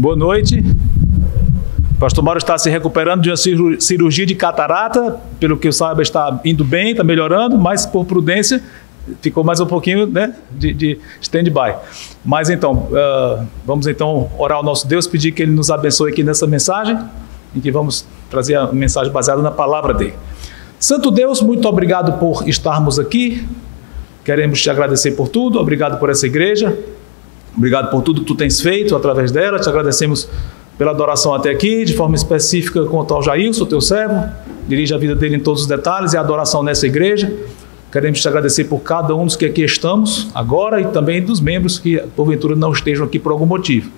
Boa noite. O pastor Mauro está se recuperando de uma cirurgia de catarata, pelo que eu saiba está indo bem, está melhorando, mas por prudência ficou mais um pouquinho, né, de stand-by. Mas então, vamos então orar ao nosso Deus, pedir que Ele nos abençoe aqui nessa mensagem, e que vamos trazer a mensagem baseada na palavra dele. Santo Deus, muito obrigado por estarmos aqui, queremos te agradecer por tudo, obrigado por essa igreja, obrigado por tudo que tu tens feito através dela, te agradecemos pela adoração até aqui, de forma específica quanto ao Jailson, teu servo, dirige a vida dele em todos os detalhes e a adoração nessa igreja. Queremos te agradecer por cada um dos que aqui estamos agora e também dos membros que porventura não estejam aqui por algum motivo.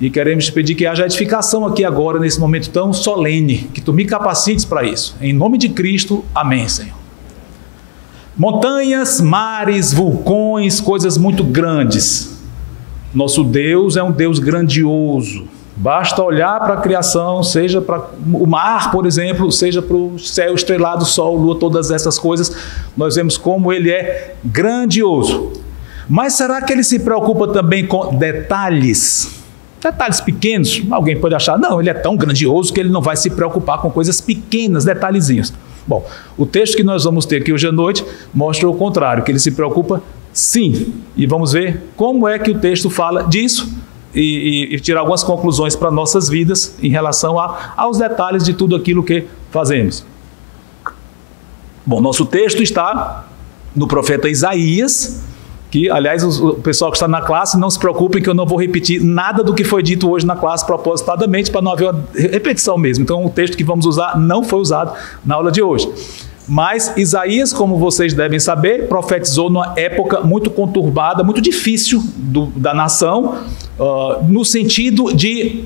E queremos te pedir que haja edificação aqui agora, nesse momento tão solene, que tu me capacites para isso. Em nome de Cristo, amém, Senhor. Montanhas, mares, vulcões, coisas muito grandes. Nosso Deus é um Deus grandioso. Basta olhar para a criação, seja para o mar, por exemplo, seja para o céu estrelado, sol, lua, todas essas coisas, nós vemos como ele é grandioso. Mas será que ele se preocupa também com detalhes? Detalhes pequenos? Alguém pode achar, não, ele é tão grandioso que ele não vai se preocupar com coisas pequenas, detalhezinhos. Bom, o texto que nós vamos ter aqui hoje à noite mostra o contrário, que ele se preocupa sim. E vamos ver como é que o texto fala disso e tirar algumas conclusões para nossas vidas em relação aos detalhes de tudo aquilo que fazemos. Bom, nosso texto está no profeta Isaías, que, aliás, o pessoal que está na classe, não se preocupem que eu não vou repetir nada do que foi dito hoje na classe propositadamente, para não haver uma repetição mesmo. Então, o texto que vamos usar não foi usado na aula de hoje. Mas Isaías, como vocês devem saber, profetizou numa época muito conturbada, muito difícil da nação, no sentido de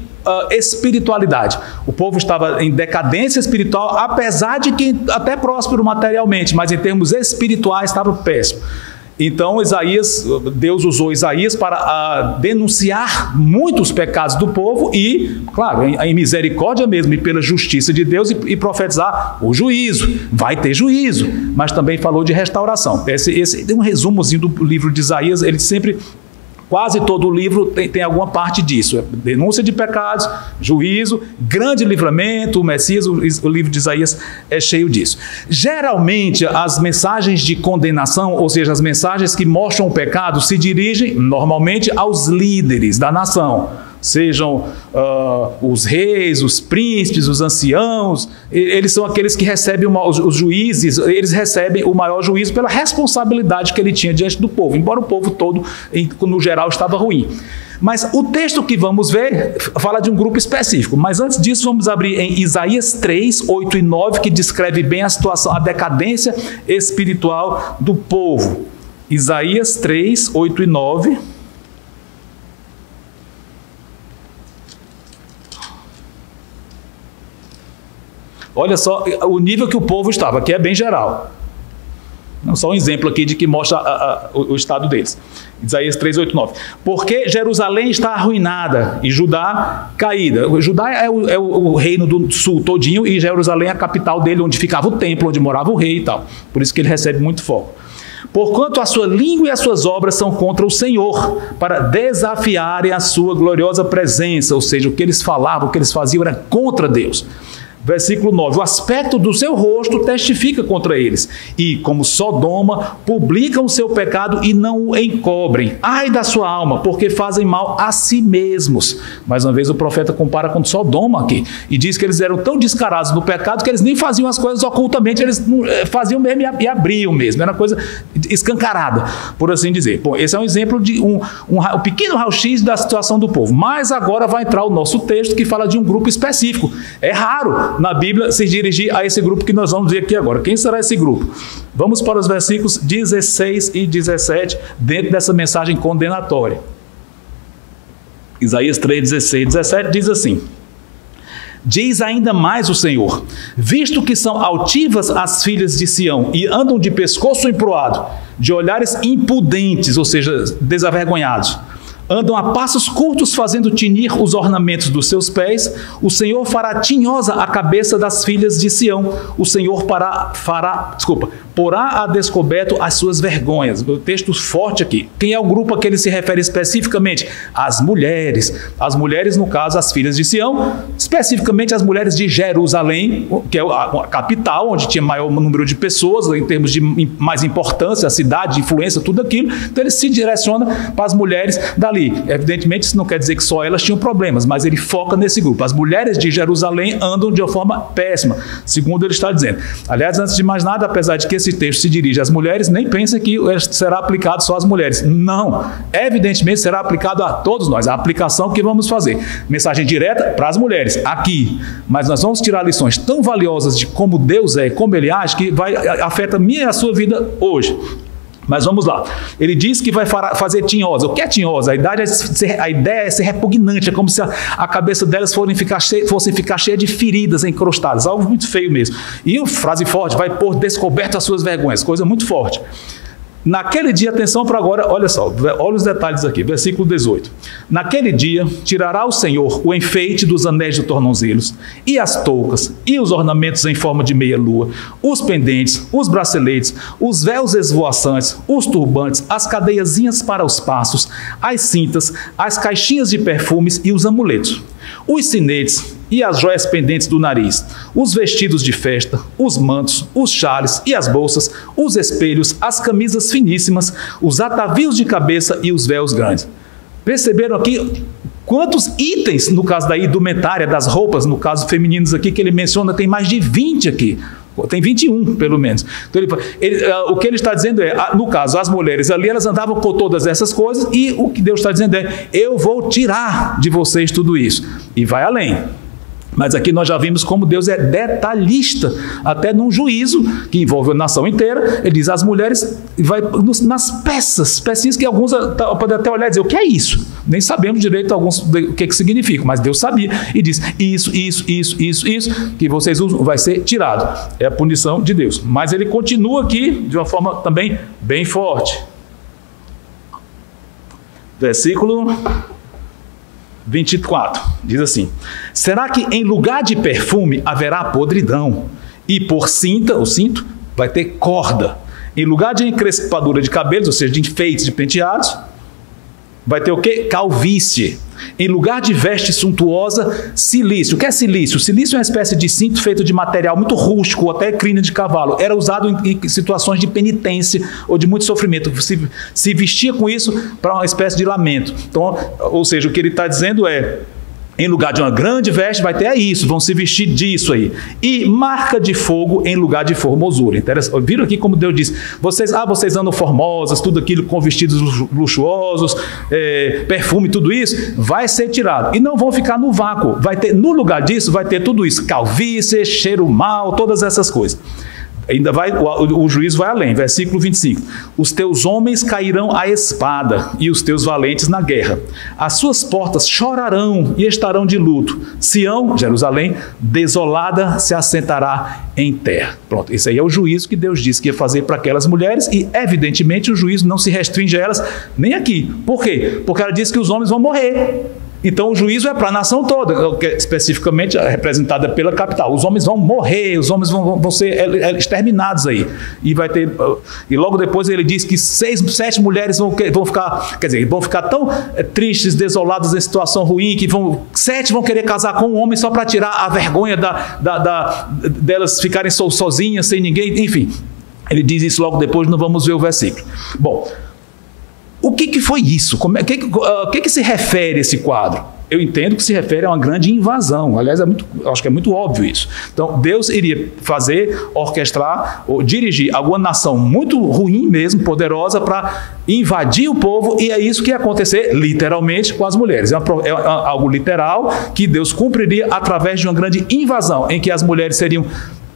espiritualidade. O povo estava em decadência espiritual, apesar de que até próspero materialmente, mas em termos espirituais estava péssimo. Então Deus usou Isaías para denunciar muitos pecados do povo e, claro, em misericórdia mesmo e pela justiça de Deus e profetizar o juízo, vai ter juízo, mas também falou de restauração. Esse é um resumozinho do livro de Isaías, ele sempre... Quase todo o livro tem alguma parte disso, denúncia de pecados, juízo, grande livramento, o Messias, o livro de Isaías é cheio disso. Geralmente as mensagens de condenação, ou seja, as mensagens que mostram o pecado, se dirigem normalmente aos líderes da nação, sejam os reis, os príncipes, os anciãos, eles são aqueles que recebem os juízes, eles recebem o maior juízo pela responsabilidade que ele tinha diante do povo, embora o povo todo, no geral, estava ruim. Mas o texto que vamos ver fala de um grupo específico, mas antes disso vamos abrir em Isaías 3, 8 e 9, que descreve bem a situação, a decadência espiritual do povo. Isaías 3, 8 e 9... Olha só o nível que o povo estava, que é bem geral. Não só um exemplo aqui de que mostra o estado deles. Isaías 3, 8, 9. Porque Jerusalém está arruinada e Judá caída. Judá é o reino do sul todinho e Jerusalém é a capital dele, onde ficava o templo, onde morava o rei e tal. Por isso que ele recebe muito foco. Porquanto a sua língua e as suas obras são contra o Senhor, para desafiarem a sua gloriosa presença. Ou seja, o que eles falavam, o que eles faziam era contra Deus. Versículo 9, o aspecto do seu rosto testifica contra eles, e como Sodoma, publicam o seu pecado e não o encobrem. Ai da sua alma, porque fazem mal a si mesmos. Mais uma vez o profeta compara com Sodoma aqui, e diz que eles eram tão descarados no pecado que eles nem faziam as coisas ocultamente, eles faziam mesmo e abriam mesmo, era uma coisa escancarada, por assim dizer. Bom, esse é um exemplo de um pequeno raio-x da situação do povo, mas agora vai entrar o nosso texto que fala de um grupo específico. É raro na Bíblia se dirigir a esse grupo que nós vamos ver aqui agora. Quem será esse grupo? Vamos para os versículos 16 e 17 dentro dessa mensagem condenatória. Isaías 3, 16 e 17 diz assim: diz ainda mais o Senhor, visto que são altivas as filhas de Sião e andam de pescoço emproado, de olhares impudentes, ou seja, desavergonhados, andam a passos curtos fazendo tinir os ornamentos dos seus pés, o Senhor fará tinhosa a cabeça das filhas de Sião, o Senhor porá a descoberto as suas vergonhas. O texto forte aqui. Quem é o grupo a que ele se refere especificamente? As mulheres. As mulheres, no caso, as filhas de Sião, especificamente as mulheres de Jerusalém, que é a capital, onde tinha maior número de pessoas, em termos de mais importância, a cidade, influência, tudo aquilo. Então ele se direciona para as mulheres dali. Evidentemente, isso não quer dizer que só elas tinham problemas, mas ele foca nesse grupo. As mulheres de Jerusalém andam de uma forma péssima, segundo ele está dizendo. Aliás, antes de mais nada, apesar de que esse texto se dirige às mulheres, nem pensa que será aplicado só às mulheres. Não. Evidentemente, será aplicado a todos nós. A aplicação que vamos fazer. Mensagem direta para as mulheres, aqui. Mas nós vamos tirar lições tão valiosas de como Deus é, como Ele age, que afeta a minha e a sua vida hoje. Mas vamos lá. Ele diz que vai fazer tinhosa. O que é tinhosa? A ideia é ser repugnante. É como se a cabeça delas fossem ficar cheia de feridas encrostadas. Algo muito feio mesmo. E frase forte, vai pôr descoberto as suas vergonhas. Coisa muito forte. Naquele dia, atenção para agora, olha só, olha os detalhes aqui, versículo 18. Naquele dia, tirará o Senhor o enfeite dos anéis de tornozelos, e as toucas, e os ornamentos em forma de meia-lua, os pendentes, os braceletes, os véus esvoaçantes, os turbantes, as cadeiazinhas para os passos, as cintas, as caixinhas de perfumes e os amuletos, os sinetes e as joias pendentes do nariz, os vestidos de festa, os mantos, os xales e as bolsas, os espelhos, as camisas finíssimas, os atavios de cabeça e os véus grandes. Perceberam aqui quantos itens, no caso da indumentária, das roupas, no caso femininos aqui, que ele menciona, tem mais de 20 aqui. Tem 21, pelo menos. Então, o que ele está dizendo é, no caso, as mulheres ali, elas andavam com todas essas coisas, e o que Deus está dizendo é, eu vou tirar de vocês tudo isso. E vai além. Mas aqui nós já vimos como Deus é detalhista, até num juízo que envolve a nação inteira. Ele diz, as mulheres, vai nas pecinhas que alguns podem até olhar e dizer, o que é isso? Nem sabemos direito alguns o que significa, mas Deus sabia e diz, isso, que vocês usam, vai ser tirado. É a punição de Deus. Mas ele continua aqui de uma forma também bem forte. Versículo 24, diz assim, será que em lugar de perfume haverá podridão, e por cinta, o cinto, vai ter corda, em lugar de encrespadura de cabelos, ou seja, de enfeites, de penteados, vai ter o quê? Calvície. Em lugar de veste suntuosa, cilício. O que é cilício? Cilício é uma espécie de cinto feito de material muito rústico, até crina de cavalo. Era usado em situações de penitência ou de muito sofrimento. Se vestia com isso para uma espécie de lamento. Então, ou seja, o que ele está dizendo é, em lugar de uma grande veste, vai ter isso, vão se vestir disso aí. E marca de fogo em lugar de formosura. Viram aqui como Deus diz, vocês andam formosas, tudo aquilo com vestidos luxuosos, perfume, tudo isso, vai ser tirado. E não vão ficar no vácuo, vai ter, no lugar disso, vai ter tudo isso, calvície, cheiro mal, todas essas coisas. Ainda vai, o juízo vai além, versículo 25. Os teus homens cairão à espada e os teus valentes na guerra. As suas portas chorarão e estarão de luto. Sião, Jerusalém, desolada se assentará em terra. Pronto, esse aí é o juízo que Deus disse que ia fazer para aquelas mulheres e, evidentemente, o juízo não se restringe a elas nem aqui. Por quê? Porque ela disse que os homens vão morrer. Então o juízo é para a nação toda, especificamente representada pela capital. Os homens vão morrer, os homens vão ser exterminados aí. E logo depois ele diz que 7 mulheres vão ficar tão tristes, desoladas em situação ruim, que 7 vão querer casar com um homem só para tirar a vergonha delas ficarem sozinhas, sem ninguém, enfim. Ele diz isso logo depois, não vamos ver o versículo. Bom, o que foi isso? O que se refere a esse quadro? Eu entendo que se refere a uma grande invasão. Aliás, acho que é muito óbvio isso. Então, Deus iria orquestrar, ou dirigir alguma nação muito ruim mesmo, poderosa, para invadir o povo, e é isso que ia acontecer literalmente com as mulheres. É algo literal que Deus cumpriria através de uma grande invasão, em que as mulheres seriam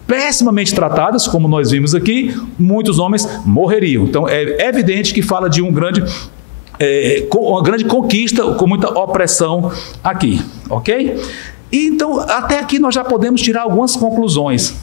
pessimamente tratadas, como nós vimos aqui, muitos homens morreriam. Então é evidente que fala de uma grande conquista, com muita opressão aqui, ok? E então até aqui nós já podemos tirar algumas conclusões.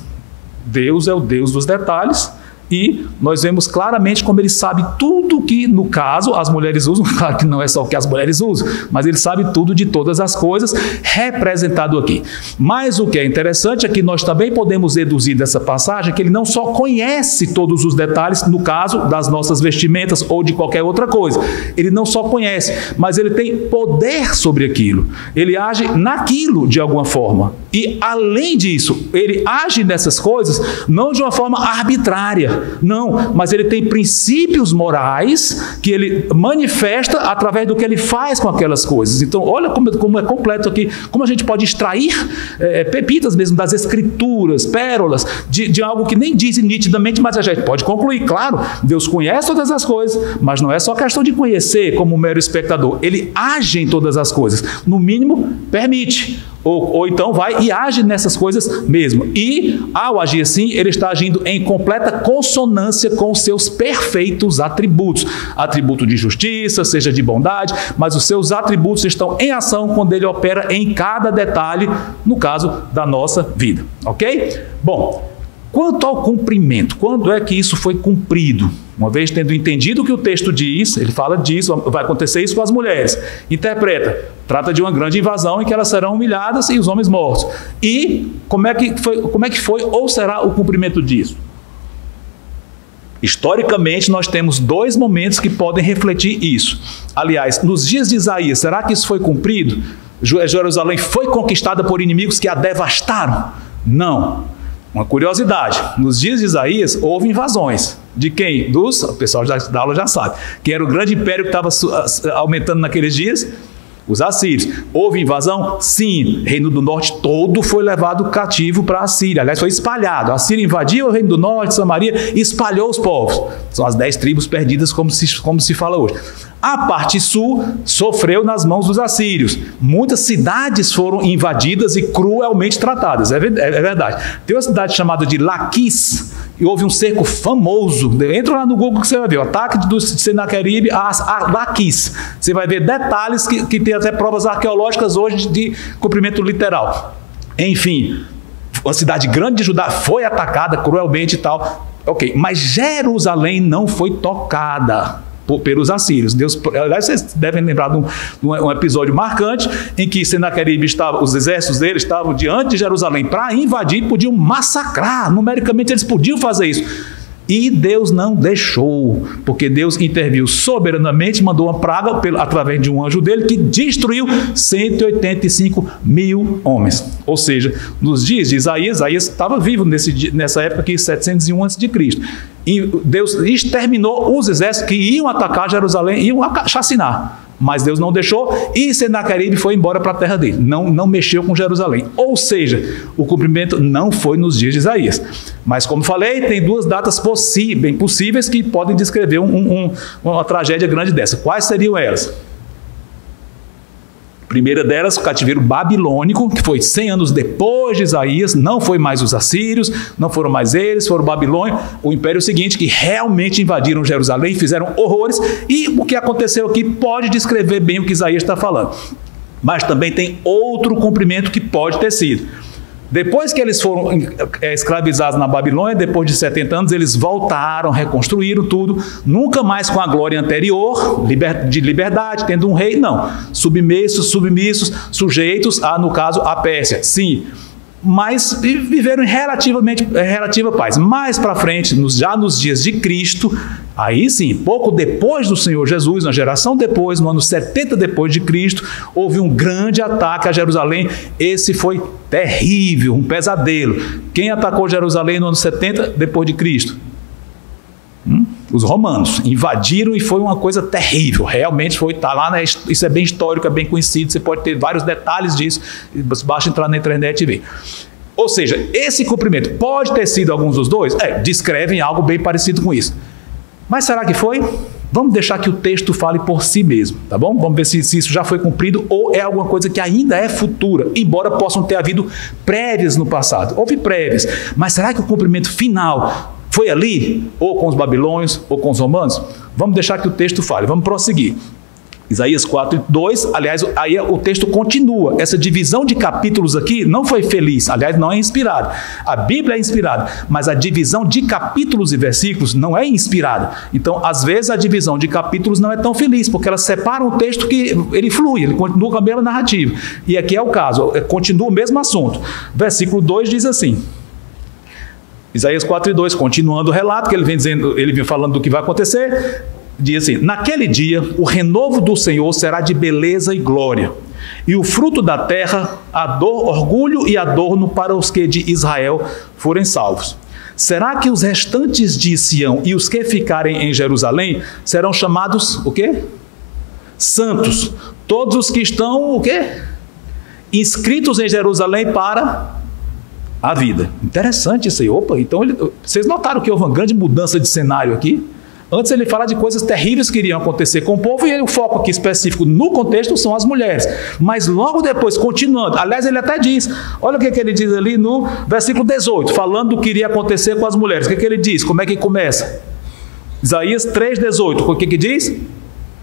Deus é o Deus dos detalhes, E nós vemos claramente como ele sabe tudo que, no caso, as mulheres usam. Claro que não é só o que as mulheres usam, mas ele sabe tudo de todas as coisas, representado aqui. Mas o que é interessante é que nós também podemos deduzir dessa passagem que ele não só conhece todos os detalhes, no caso das nossas vestimentas ou de qualquer outra coisa. Ele não só conhece, mas ele tem poder sobre aquilo. Ele age naquilo de alguma forma. E, além disso, ele age nessas coisas não de uma forma arbitrária. Não, mas ele tem princípios morais que ele manifesta através do que ele faz com aquelas coisas. Então, olha como é completo aqui, como a gente pode extrair pepitas mesmo das escrituras, pérolas, de algo que nem diz nitidamente, mas a gente pode concluir, claro, Deus conhece todas as coisas, mas não é só questão de conhecer como um mero espectador, ele age em todas as coisas, no mínimo permite, ou então vai e age nessas coisas mesmo. E, ao agir assim, ele está agindo em completa consonância com os seus perfeitos atributos. Atributo de justiça, seja de bondade, mas os seus atributos estão em ação quando ele opera em cada detalhe, no caso da nossa vida. Ok? Bom, quanto ao cumprimento, quando é que isso foi cumprido? Uma vez tendo entendido o que o texto diz, ele fala disso, vai acontecer isso com as mulheres. Interpreta, trata de uma grande invasão em que elas serão humilhadas e os homens mortos. E como é que foi ou será o cumprimento disso? Historicamente, nós temos dois momentos que podem refletir isso. Aliás, nos dias de Isaías, será que isso foi cumprido? Jerusalém foi conquistada por inimigos que a devastaram? Não. Uma curiosidade, nos dias de Isaías houve invasões. De quem? O pessoal da aula já sabe. Quem era o grande império que estava aumentando naqueles dias? Os assírios. Houve invasão? Sim. O Reino do Norte todo foi levado cativo para a Síria. Aliás, foi espalhado. A Síria invadiu o Reino do Norte, Samaria, e espalhou os povos. São as 10 tribos perdidas, como se fala hoje. A parte sul sofreu nas mãos dos assírios. Muitas cidades foram invadidas e cruelmente tratadas. É verdade. Tem uma cidade chamada de Laquis, e houve um cerco famoso. Entra lá no Google que você vai ver. O ataque do Senaqueribe a Laquis. Você vai ver detalhes que tem até provas arqueológicas hoje de cumprimento literal. Enfim, uma cidade grande de Judá foi atacada cruelmente e tal. Ok, mas Jerusalém não foi tocada pelos assírios. Aliás, vocês devem lembrar de um episódio marcante em que Senaqueribe os exércitos dele estavam diante de Jerusalém para invadir, podiam massacrar, numericamente eles podiam fazer isso. E Deus não deixou, porque Deus interviu soberanamente, mandou uma praga através de um anjo dele que destruiu 185 mil homens. Ou seja, nos dias de Isaías estava vivo nessa época aqui, 701 a.C. E Deus exterminou os exércitos que iam atacar Jerusalém, iam chacinar. Mas Deus não deixou e Senaqueribe foi embora para a terra dele. Não mexeu com Jerusalém. Ou seja, o cumprimento não foi nos dias de Isaías. Mas, como falei, tem duas datas bem possíveis que podem descrever uma tragédia grande dessa. Quais seriam elas? A primeira delas, o cativeiro babilônico, que foi 100 anos depois de Isaías, não foi mais os assírios, não foram mais eles, foram Babilônia, o império seguinte, que realmente invadiram Jerusalém, fizeram horrores, e o que aconteceu aqui pode descrever bem o que Isaías está falando. Mas também tem outro cumprimento que pode ter sido. Depois que eles foram escravizados na Babilônia, depois de 70 anos, eles voltaram, reconstruíram tudo, nunca mais com a glória anterior, de liberdade, tendo um rei, não. Submissos, sujeitos a, no caso, a Pérsia, sim. Mas viveram em relativa paz. Mais para frente, já nos dias de Cristo, aí sim, pouco depois do Senhor Jesus, uma geração depois, no ano 70 depois de Cristo, houve um grande ataque a Jerusalém. Esse foi terrível, um pesadelo. Quem atacou Jerusalém no ano 70 depois de Cristo? Os romanos invadiram e foi uma coisa terrível. Realmente foi, tá lá, né? Isso é bem histórico, é bem conhecido, você pode ter vários detalhes disso, basta entrar na internet e ver. Ou seja, esse cumprimento pode ter sido alguns dos dois? Descrevem algo bem parecido com isso. Mas será que foi? Vamos deixar que o texto fale por si mesmo, tá bom? Vamos ver se isso já foi cumprido ou é alguma coisa que ainda é futura, embora possam ter havido prévias no passado. Houve prévias, mas será que o cumprimento final foi ali, ou com os babilônios, ou com os romanos? Vamos deixar que o texto fale, vamos prosseguir. Isaías 4:2, aliás, aí o texto continua. Essa divisão de capítulos aqui não foi feliz, aliás, não é inspirada. A Bíblia é inspirada, mas a divisão de capítulos e versículos não é inspirada. Então, às vezes, a divisão de capítulos não é tão feliz, porque ela separa um texto que ele flui, ele continua com a mesma narrativa. E aqui é o caso, continua o mesmo assunto. Versículo 2 diz assim, Isaías 4:2, continuando o relato, que ele vem falando do que vai acontecer. Diz assim, naquele dia o renovo do Senhor será de beleza e glória, e o fruto da terra, orgulho e adorno para os que de Israel forem salvos. Será que os restantes de Sião e os que ficarem em Jerusalém serão chamados, o quê? Santos. Todos os que estão, o quê? Inscritos em Jerusalém para a vida. Interessante isso aí. Opa, então vocês notaram que houve uma grande mudança de cenário aqui? Antes ele fala de coisas terríveis que iriam acontecer com o povo, e o foco aqui específico no contexto são as mulheres. Mas logo depois, continuando, aliás, ele até diz, olha o que ele diz ali no versículo 18, falando do que iria acontecer com as mulheres. O que ele diz? Como é que começa? Isaías 3:18, o que diz?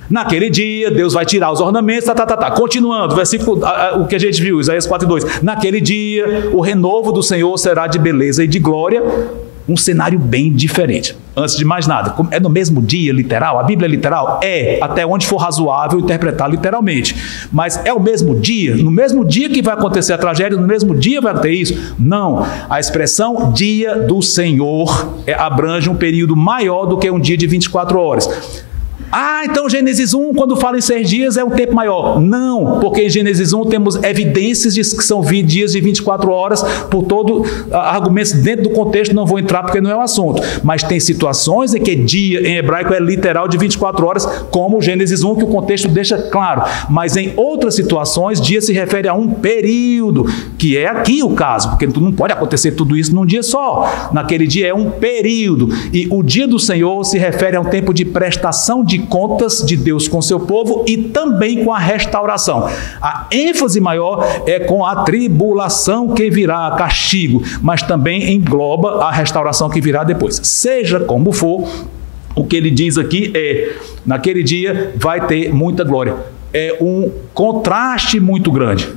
Naquele dia, Deus vai tirar os ornamentos, Continuando, versículo, o que a gente viu, Isaías 4:2. Naquele dia, o renovo do Senhor será de beleza e de glória. Um cenário bem diferente. Antes de mais nada, é no mesmo dia literal? A Bíblia é literal? É, até onde for razoável interpretar literalmente. Mas é o mesmo dia? No mesmo dia que vai acontecer a tragédia, no mesmo dia vai ter isso? Não. A expressão dia do Senhor abrange um período maior do que um dia de 24 horas. Então Gênesis 1, quando fala em 6 dias, é um tempo maior. Não, porque em Gênesis 1 temos evidências de que são dias de 24 horas, por todo argumentos dentro do contexto, não vou entrar porque não é o assunto. Mas tem situações em que dia em hebraico é literal de 24 horas, como Gênesis 1, que o contexto deixa claro. Mas em outras situações, dia se refere a um período, que é aqui o caso, porque não pode acontecer tudo isso num dia só. Naquele dia é um período. E o dia do Senhor se refere a um tempo de prestação de contas de Deus com seu povo e também com a restauração. A ênfase maior é com a tribulação que virá, castigo, mas também engloba a restauração que virá depois. Seja como for, o que ele diz aqui naquele dia vai ter muita glória. É um contraste muito grande.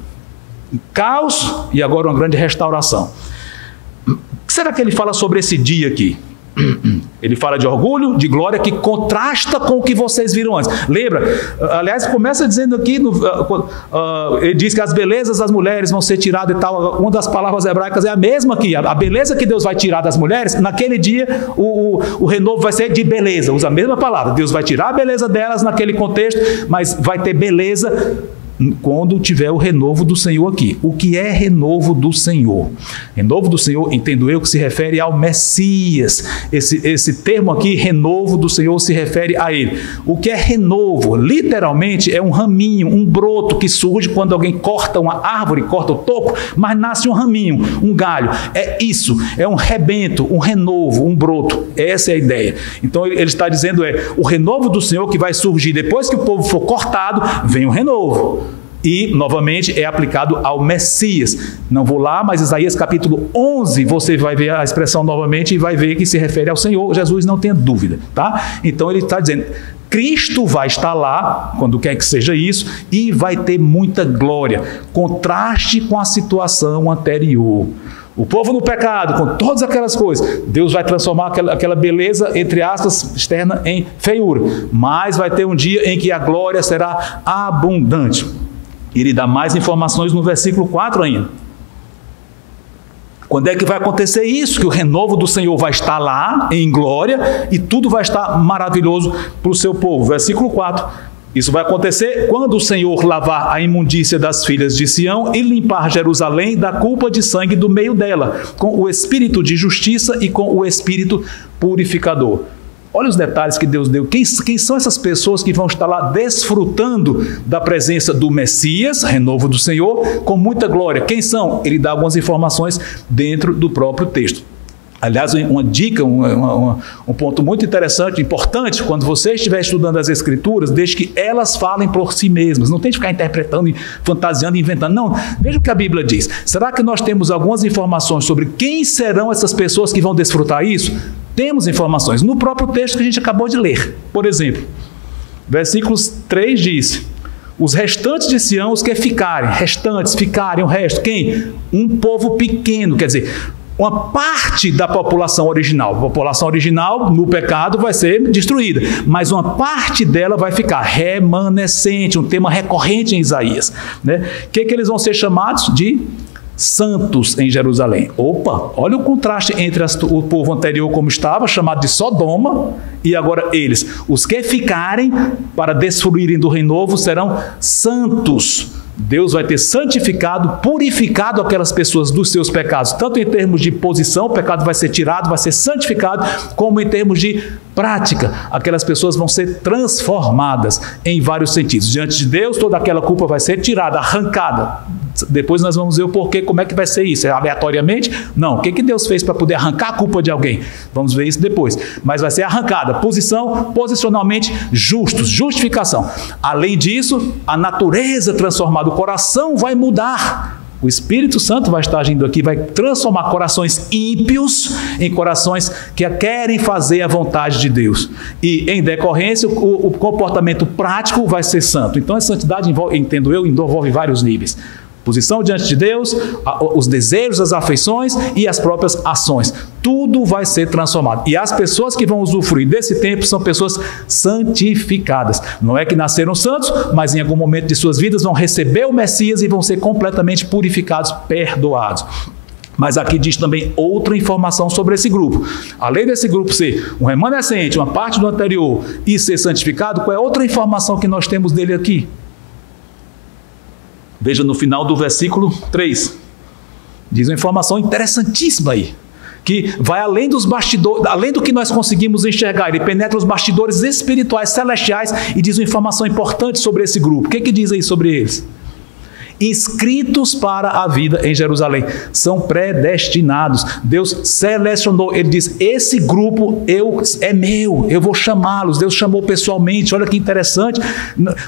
Caos e agora uma grande restauração. O que será que ele fala sobre esse dia aqui? Ele fala de orgulho, de glória, que contrasta com o que vocês viram antes. Lembra? Aliás, começa dizendo aqui, ele diz que as belezas das mulheres vão ser tiradas e tal. Uma das palavras hebraicas é a mesma aqui. A beleza que Deus vai tirar das mulheres, naquele dia o renovo vai ser de beleza. Usa a mesma palavra. Deus vai tirar a beleza delas naquele contexto, mas vai ter beleza quando tiver o renovo do Senhor aqui. O que é renovo do Senhor? Renovo do Senhor, entendo eu, que se refere ao Messias. Esse termo aqui, renovo do Senhor, se refere a ele. O que é renovo? Literalmente é um raminho, um broto que surge quando alguém corta uma árvore, corta o toco, mas nasce um raminho, um galho. É isso, é um rebento, um renovo, um broto. Essa é a ideia. Então ele está dizendo o renovo do Senhor que vai surgir depois que o povo for cortado, vem o renovo. E, novamente, é aplicado ao Messias. Não vou lá, mas Isaías capítulo 11, você vai ver a expressão novamente e vai ver que se refere ao Senhor Jesus, não tenha dúvida, tá? Então ele está dizendo, Cristo vai estar lá, quando quer que seja isso, e vai ter muita glória. Contraste com a situação anterior. O povo no pecado, com todas aquelas coisas, Deus vai transformar aquela beleza, entre aspas, externa em feiura. Mas vai ter um dia em que a glória será abundante. Ele dá mais informações no versículo 4 ainda. Quando é que vai acontecer isso? Que o renovo do Senhor vai estar lá, em glória, e tudo vai estar maravilhoso para o seu povo. Versículo 4. Isso vai acontecer quando o Senhor lavar a imundícia das filhas de Sião e limpar Jerusalém da culpa de sangue do meio dela, com o espírito de justiça e com o espírito purificador. Olha os detalhes que Deus deu. Quem são essas pessoas que vão estar lá desfrutando da presença do Messias, renovo do Senhor, com muita glória? Quem são? Ele dá algumas informações dentro do próprio texto. Aliás, uma dica, um ponto muito interessante, importante, quando você estiver estudando as Escrituras, deixe que elas falem por si mesmas. Não tente ficar interpretando, fantasiando, inventando. Não, veja o que a Bíblia diz. Será que nós temos algumas informações sobre quem serão essas pessoas que vão desfrutar isso? Temos informações no próprio texto que a gente acabou de ler. Por exemplo, Versículos 3 diz: os restantes de Sião, os que ficarem, o resto, quem? Um povo pequeno, quer dizer, uma parte da população original. A população original, no pecado, vai ser destruída, mas uma parte dela vai ficar remanescente, um tema recorrente em Isaías, né? O que eles vão ser chamados? De santos em Jerusalém. Opa, olha o contraste entre o povo anterior como estava, chamado de Sodoma, e agora eles. Os que ficarem para desfruírem do reino novo serão santos. Deus vai ter santificado, purificado aquelas pessoas dos seus pecados, tanto em termos de posição, o pecado vai ser tirado, vai ser santificado, como em termos de prática. Aquelas pessoas vão ser transformadas em vários sentidos. Diante de Deus, toda aquela culpa vai ser tirada, arrancada. Depois nós vamos ver o porquê, como é que vai ser isso. É aleatoriamente? Não. O que Deus fez para poder arrancar a culpa de alguém? Vamos ver isso depois. Mas vai ser arrancada. Posicionalmente justos, justificação. Além disso, a natureza transformada, o coração vai mudar. O Espírito Santo vai estar agindo aqui, vai transformar corações ímpios em corações que querem fazer a vontade de Deus. E, em decorrência, o comportamento prático vai ser santo. Então, a santidade, entendo eu, envolve vários níveis. Posição diante de Deus, os desejos, as afeições e as próprias ações. Tudo vai ser transformado. E as pessoas que vão usufruir desse tempo são pessoas santificadas. Não é que nasceram santos, mas em algum momento de suas vidas vão receber o Messias e vão ser completamente purificados, perdoados. Mas aqui diz também outra informação sobre esse grupo. Além desse grupo ser um remanescente, uma parte do anterior e ser santificado, qual é outra informação que nós temos dele aqui? Veja no final do versículo 3. Diz uma informação interessantíssima aí, que vai além dos bastidores, além do que nós conseguimos enxergar. Ele penetra os bastidores espirituais, celestiais, e diz uma informação importante sobre esse grupo. O que diz aí sobre eles? Inscritos para a vida em Jerusalém, são predestinados. Deus selecionou, ele diz, esse grupo é meu, eu vou chamá-los. Deus chamou pessoalmente. Olha que interessante,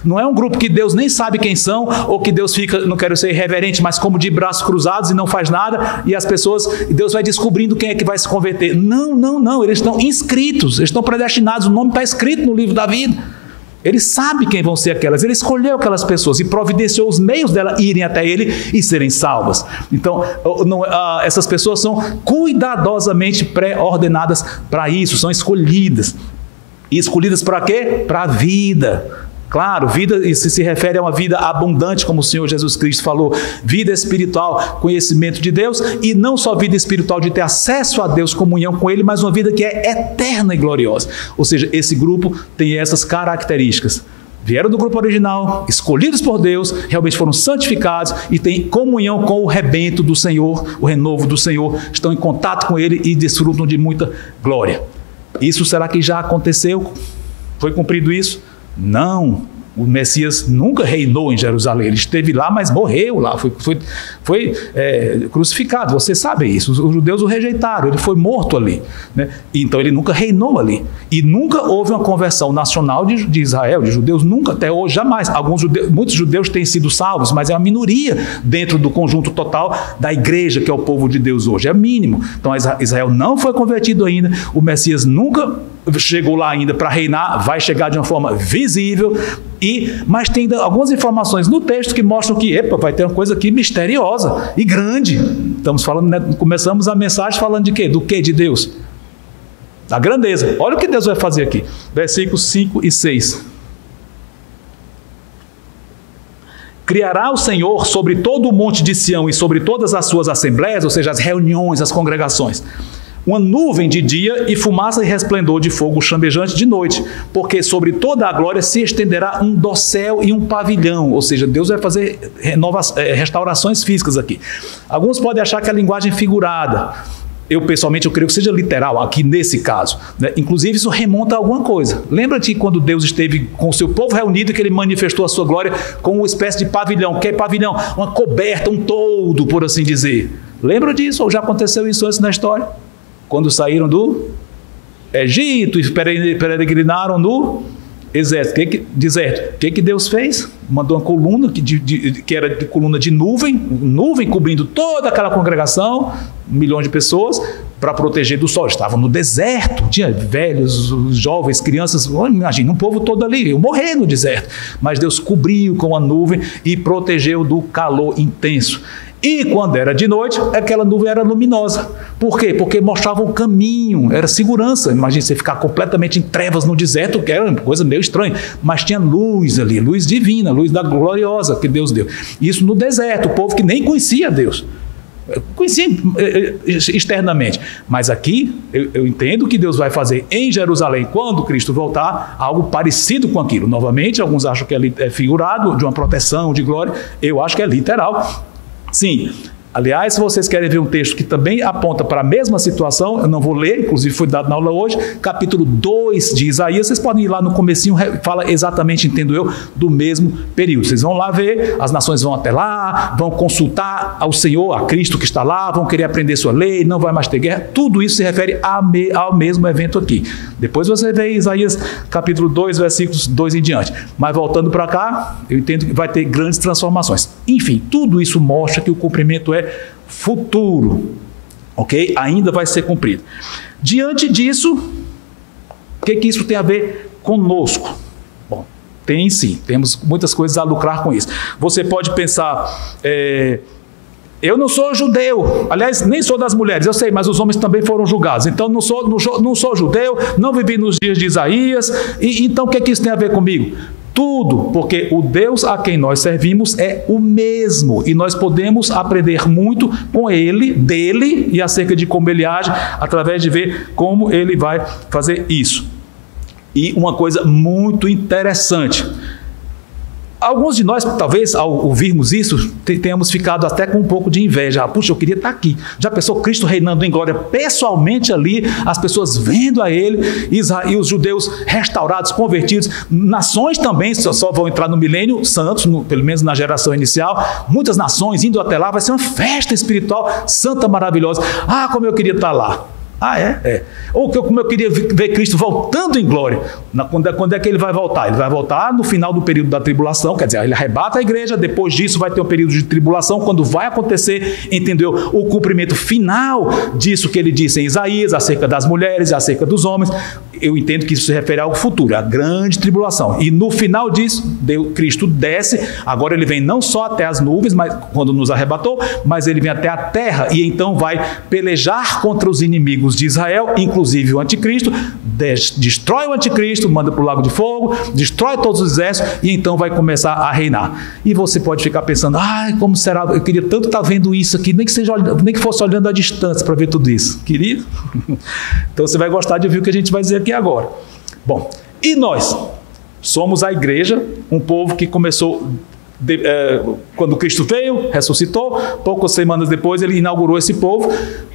não é um grupo que Deus nem sabe quem são, ou que Deus fica, não quero ser irreverente, mas como de braços cruzados e não faz nada, e as pessoas, Deus vai descobrindo quem é que vai se converter. Não, eles estão inscritos, eles estão predestinados, o nome está escrito no livro da vida. Ele sabe quem vão ser aquelas, ele escolheu aquelas pessoas e providenciou os meios dela irem até ele e serem salvas. Então, essas pessoas são cuidadosamente pré-ordenadas para isso, são escolhidas. E escolhidas para quê? Para a vida. Claro, vida, isso se refere a uma vida abundante, como o Senhor Jesus Cristo falou, vida espiritual, conhecimento de Deus, e não só vida espiritual de ter acesso a Deus, comunhão com Ele, mas uma vida que é eterna e gloriosa. Ou seja, esse grupo tem essas características. Vieram do grupo original, escolhidos por Deus, realmente foram santificados e têm comunhão com o rebento do Senhor, o renovo do Senhor, estão em contato com Ele e desfrutam de muita glória. Isso será que já aconteceu? Foi cumprido isso? Não, o Messias nunca reinou em Jerusalém, ele esteve lá, mas morreu lá, foi crucificado, você sabe isso, os judeus o rejeitaram, ele foi morto ali, né? Então ele nunca reinou ali, e nunca houve uma conversão nacional de Israel, de judeus, nunca, até hoje, jamais. Muitos judeus têm sido salvos, mas é uma minoria dentro do conjunto total da igreja, que é o povo de Deus hoje, é mínimo. Então Israel não foi convertido ainda, o Messias nunca chegou lá ainda para reinar, vai chegar de uma forma visível, mas tem algumas informações no texto que mostram que vai ter uma coisa aqui misteriosa e grande. Estamos falando, né, começamos a mensagem falando de quê? Do quê? De Deus. Da grandeza. Olha o que Deus vai fazer aqui. Versículos 5 e 6. Criará o Senhor sobre todo o monte de Sião e sobre todas as suas assembleias, ou seja, as reuniões, as congregações, uma nuvem de dia e fumaça e resplendor de fogo chambejante de noite, porque sobre toda a glória se estenderá um dossel e um pavilhão, ou seja, Deus vai fazer restaurações físicas aqui. Alguns podem achar que é linguagem figurada. Eu, pessoalmente, eu creio que seja literal aqui nesse caso, né? Inclusive, isso remonta a alguma coisa. Lembra-te quando Deus esteve com o seu povo reunido, que ele manifestou a sua glória com uma espécie de pavilhão. Que é pavilhão? Uma coberta, um toldo, por assim dizer. Lembra disso? Ou já aconteceu isso antes na história? Quando saíram do Egito e peregrinaram no deserto. O que Deus fez? Mandou uma coluna que era de coluna de nuvem cobrindo toda aquela congregação, milhões de pessoas, para proteger do sol. Estavam no deserto, tinha velhos, jovens, crianças, imagina, um povo todo ali, eu morrer no deserto. Mas Deus cobriu com a nuvem e protegeu do calor intenso. E quando era de noite, aquela nuvem era luminosa. Por quê? Porque mostrava um caminho, era segurança. Imagina você ficar completamente em trevas no deserto, que era uma coisa meio estranha. Mas tinha luz ali, luz divina, luz da gloriosa que Deus deu. Isso no deserto, o povo que nem conhecia Deus. Conhecia externamente. Mas aqui, eu entendo que Deus vai fazer em Jerusalém, quando Cristo voltar, algo parecido com aquilo. Novamente, alguns acham que é figurado, de uma proteção, de glória. Eu acho que é literal. Sim, aliás, se vocês querem ver um texto que também aponta para a mesma situação, eu não vou ler, inclusive foi dado na aula hoje, capítulo 2 de Isaías, vocês podem ir lá no comecinho, fala exatamente, entendo eu, do mesmo período. Vocês vão lá ver, as nações vão até lá, vão consultar ao Senhor, a Cristo que está lá, vão querer aprender sua lei, não vai mais ter guerra, tudo isso se refere ao mesmo evento aqui. Depois você vê Isaías capítulo 2, versículos 2 em diante. Mas voltando para cá, eu entendo que vai ter grandes transformações. Enfim, tudo isso mostra que o cumprimento é futuro, ok? Ainda vai ser cumprido. Diante disso, o que isso tem a ver conosco? Bom, tem sim, temos muitas coisas a lucrar com isso. Você pode pensar, eu não sou judeu, aliás, nem sou das mulheres, eu sei, mas os homens também foram julgados, então não sou judeu, não vivi nos dias de Isaías, então o que isso tem a ver comigo? Tudo, porque o Deus a quem nós servimos é o mesmo e nós podemos aprender muito com Ele, dele e acerca de como Ele age, através de ver como Ele vai fazer isso. E uma coisa muito interessante, alguns de nós, talvez, ao ouvirmos isso, tenhamos ficado até com um pouco de inveja. Puxa, eu queria estar aqui. Já pensou Cristo reinando em glória pessoalmente ali, as pessoas vendo a Ele, e os judeus restaurados, convertidos, nações também só vão entrar no milênio santos, pelo menos na geração inicial, muitas nações indo até lá, vai ser uma festa espiritual santa, maravilhosa. Ah, como eu queria estar lá. Ah, é? É. Ou como eu queria ver Cristo voltando em glória. Quando é que Ele vai voltar? Ele vai voltar no final do período da tribulação, quer dizer, Ele arrebata a igreja, depois disso vai ter um período de tribulação, quando vai acontecer, entendeu? O cumprimento final disso que Ele disse em Isaías, acerca das mulheres, acerca dos homens. Eu entendo que isso se refere ao futuro, a grande tribulação. E no final disso, Cristo desce, agora Ele vem não só até as nuvens, mas, quando nos arrebatou, mas Ele vem até a terra e então vai pelejar contra os inimigos de Israel, inclusive o anticristo, destrói o anticristo, manda para o lago de fogo, destrói todos os exércitos e então vai começar a reinar. E você pode ficar pensando, como será? Eu queria tanto estar vendo isso aqui, nem que fosse olhando à distância para ver tudo isso. Queria? Então você vai gostar de ouvir o que a gente vai dizer aqui agora. Bom, e nós? Somos a igreja, um povo que começou quando Cristo veio, ressuscitou, poucas semanas depois Ele inaugurou esse povo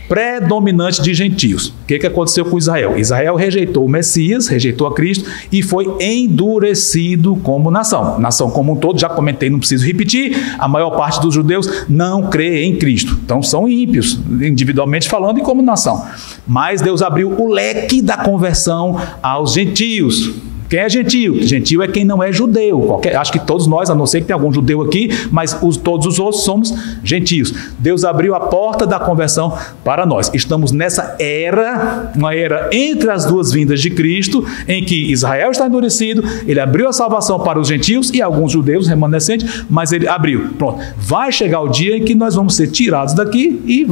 predominante de gentios. O que aconteceu com Israel? Israel rejeitou o Messias, rejeitou a Cristo e foi endurecido como nação. Nação como um todo, já comentei, não preciso repetir, a maior parte dos judeus não crê em Cristo. Então são ímpios, individualmente falando e como nação. Mas Deus abriu o leque da conversão aos gentios. Quem é gentio? Gentio é quem não é judeu. Acho que todos nós, a não ser que tenha algum judeu aqui, mas todos os outros somos gentios. Deus abriu a porta da conversão para nós. Estamos nessa era, uma era entre as duas vindas de Cristo, em que Israel está endurecido, Ele abriu a salvação para os gentios e alguns judeus remanescentes, mas Ele abriu. Pronto. Vai chegar o dia em que nós vamos ser tirados daqui e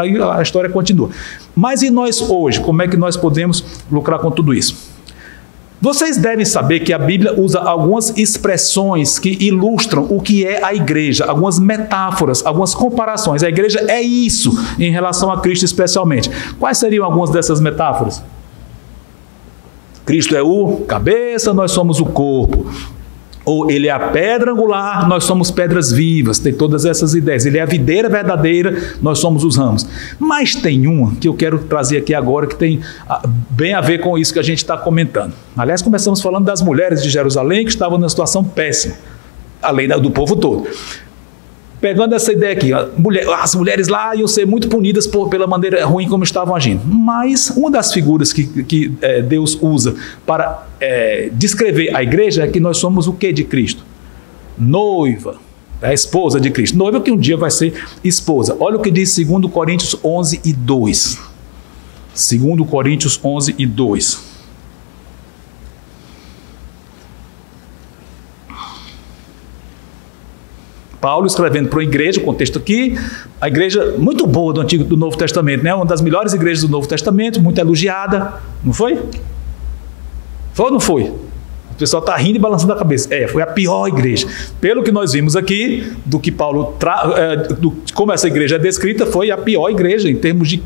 aí a história continua. Mas e nós hoje? Como é que nós podemos lucrar com tudo isso? Vocês devem saber que a Bíblia usa algumas expressões que ilustram o que é a igreja, algumas metáforas, algumas comparações. A igreja é isso em relação a Cristo especialmente. Quais seriam algumas dessas metáforas? Cristo é o cabeça, nós somos o corpo. Ou Ele é a pedra angular, nós somos pedras vivas, tem todas essas ideias. Ele é a videira verdadeira, nós somos os ramos. Mas tem uma que eu quero trazer aqui agora, que tem bem a ver com isso que a gente está comentando. Aliás, começamos falando das mulheres de Jerusalém, que estavam numa situação péssima, além do povo todo. Pegando essa ideia aqui, as mulheres lá iam ser muito punidas pela maneira ruim como estavam agindo. Mas uma das figuras que Deus usa para descrever a igreja é que nós somos o que de Cristo? Noiva, a esposa de Cristo. Noiva que um dia vai ser esposa. Olha o que diz 2 Coríntios 11 e 2. 2 Coríntios 11 e 2. Paulo escrevendo para uma igreja, o contexto aqui, a igreja muito boa do Novo Testamento, né? Uma das melhores igrejas do Novo Testamento, muito elogiada, não foi? Foi ou não foi? O pessoal está rindo e balançando a cabeça. Foi a pior igreja. Pelo que nós vimos aqui, do que Paulo como essa igreja é descrita, foi a pior igreja, em termos de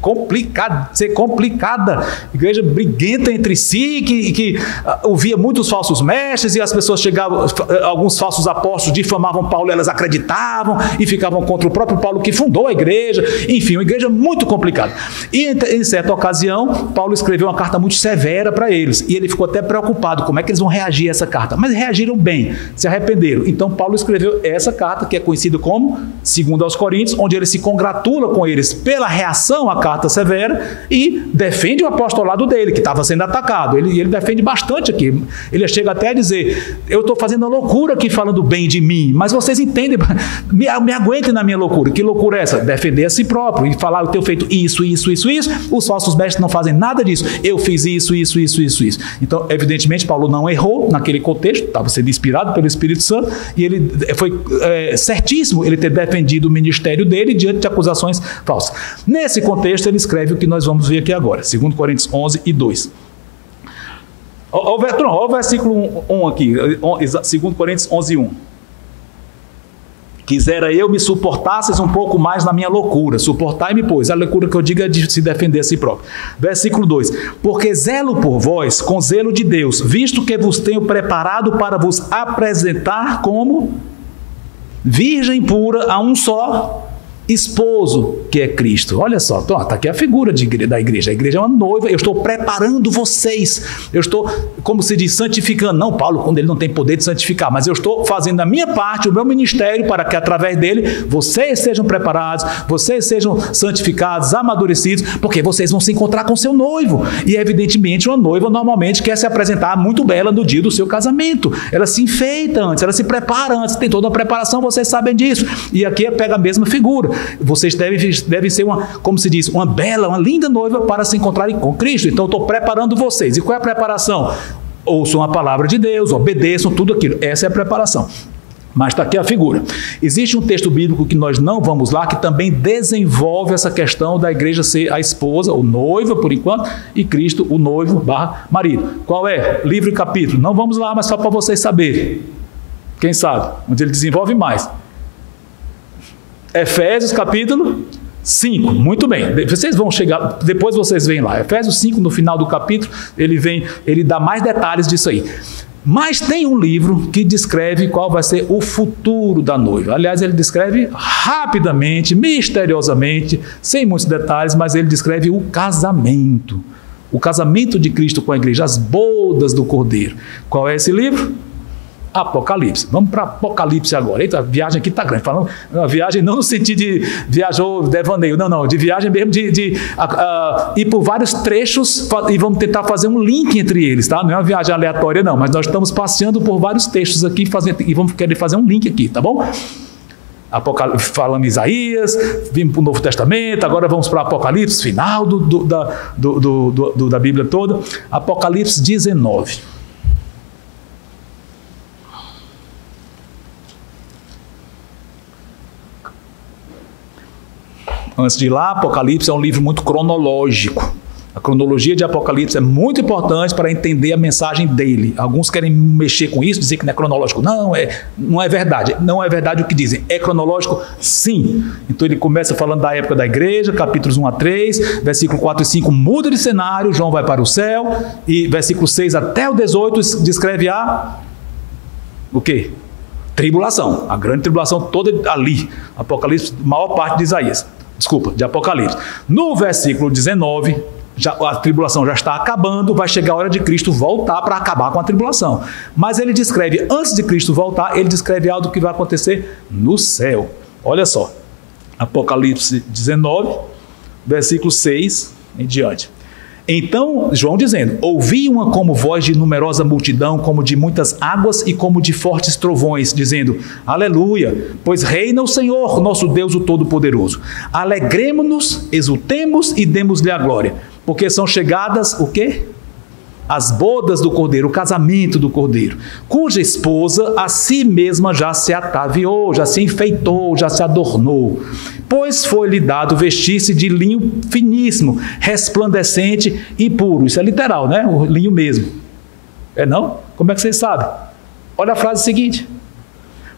ser complicada. Igreja briguenta entre si, que ouvia muitos falsos mestres, e as pessoas chegavam, alguns falsos apóstolos difamavam Paulo, elas acreditavam, e ficavam contra o próprio Paulo que fundou a igreja. Enfim, uma igreja muito complicada. E em certa ocasião, Paulo escreveu uma carta muito severa para eles, e ele ficou até preocupado, como é que eles vão reagir a essa carta? Mas reagiram bem, se arrependeram. Então Paulo escreveu essa carta, que é conhecida como 2 aos Coríntios, onde ele se congratula com eles pela reação à carta severa e defende o apostolado dele, que estava sendo atacado. Ele defende bastante aqui. Ele chega até a dizer, eu estou fazendo a loucura aqui falando bem de mim, mas vocês entendem, me aguentem na minha loucura. Que loucura é essa? Defender a si próprio e falar, eu tenho feito isso. Os falsos mestres não fazem nada disso. Eu fiz isso. Então, evidentemente, Paulo não errou naquele contexto, estava sendo inspirado pelo Espírito Santo, e ele foi certíssimo ele ter defendido o ministério dele diante de acusações falsas. Nesse contexto, ele escreve o que nós vamos ver aqui agora, 2 Coríntios 11 e 2. Olha o versículo 1 aqui, 2 Coríntios 11 e 1. Quisera eu me suportasseis um pouco mais na minha loucura. Suportai-me, pois. A loucura que eu digo é de se defender a si próprio. Versículo 2. Porque zelo por vós com zelo de Deus, visto que vos tenho preparado para vos apresentar como virgem pura a um só esposo, que é Cristo. Olha só, está aqui a figura da igreja. A igreja é uma noiva, eu estou preparando vocês. Eu estou, como se diz, santificando. Não, Paulo, quando ele não tem poder de santificar, mas eu estou fazendo a minha parte, o meu ministério, para que através dele vocês sejam preparados, vocês sejam santificados, amadurecidos, porque vocês vão se encontrar com seu noivo. E evidentemente uma noiva normalmente quer se apresentar muito bela no dia do seu casamento. Ela se enfeita antes, ela se prepara antes, tem toda uma preparação, vocês sabem disso. E aqui pega a mesma figura. Vocês devem ser como se diz, uma linda noiva para se encontrarem com Cristo. Então eu estou preparando vocês. E qual é a preparação? Ouçam a palavra de Deus, obedeçam tudo aquilo. Essa é a preparação. Mas está aqui a figura. Existe um texto bíblico que nós não vamos lá, que também desenvolve essa questão da igreja ser a esposa, ou noiva, por enquanto, e Cristo, o noivo / marido. Qual é? Livro e capítulo. Não vamos lá, mas só para vocês saberem. Quem sabe? Onde ele desenvolve mais. Efésios capítulo 5, muito bem, vocês vão chegar, depois vocês veem lá, Efésios 5 no final do capítulo, ele dá mais detalhes disso aí. Mas tem um livro que descreve qual vai ser o futuro da noiva. Aliás, ele descreve rapidamente, misteriosamente, sem muitos detalhes, mas ele descreve o casamento de Cristo com a igreja, as bodas do Cordeiro. Qual é esse livro? Apocalipse. Vamos para Apocalipse agora. Eita, a viagem aqui está grande. Falando, uma viagem não no sentido de viajou devaneio, não, de viagem mesmo de ir por vários trechos e vamos tentar fazer um link entre eles, tá? Não é uma viagem aleatória, não, mas nós estamos passeando por vários textos aqui e vamos querer fazer um link aqui, tá bom? Apocalipse, falando em Isaías, vimos para o Novo Testamento, agora vamos para Apocalipse, final da Bíblia toda. Apocalipse 19. Antes de ir lá, Apocalipse é um livro muito cronológico. A cronologia de Apocalipse é muito importante para entender a mensagem dele. Alguns querem mexer com isso, dizer que não é cronológico. Não é verdade. Não é verdade o que dizem. É cronológico? Sim. Então ele começa falando da época da igreja, capítulos 1 a 3, versículo 4 e 5 muda de cenário, João vai para o céu, e versículo 6 até o 18 descreve o quê? Tribulação. A grande tribulação toda ali. Apocalipse, maior parte de Isaías. Desculpa, de Apocalipse. No versículo 19, a tribulação já está acabando, vai chegar a hora de Cristo voltar para acabar com a tribulação. Mas ele descreve, antes de Cristo voltar, ele descreve algo que vai acontecer no céu. Olha só, Apocalipse 19, versículo 6 em diante. Então, João dizendo, ouvi uma como voz de numerosa multidão, como de muitas águas e como de fortes trovões, dizendo, aleluia, pois reina o Senhor, nosso Deus, o Todo-Poderoso. Alegremo-nos, exultemos e demos-lhe a glória, porque são chegadas, o quê? As bodas do Cordeiro, o casamento do Cordeiro, cuja esposa a si mesma já se ataviou, já se enfeitou, já se adornou, pois foi-lhe dado vestir-se de linho finíssimo, resplandecente e puro. Isso é literal, né? O linho mesmo. É não? Como é que vocês sabem? Olha a frase seguinte.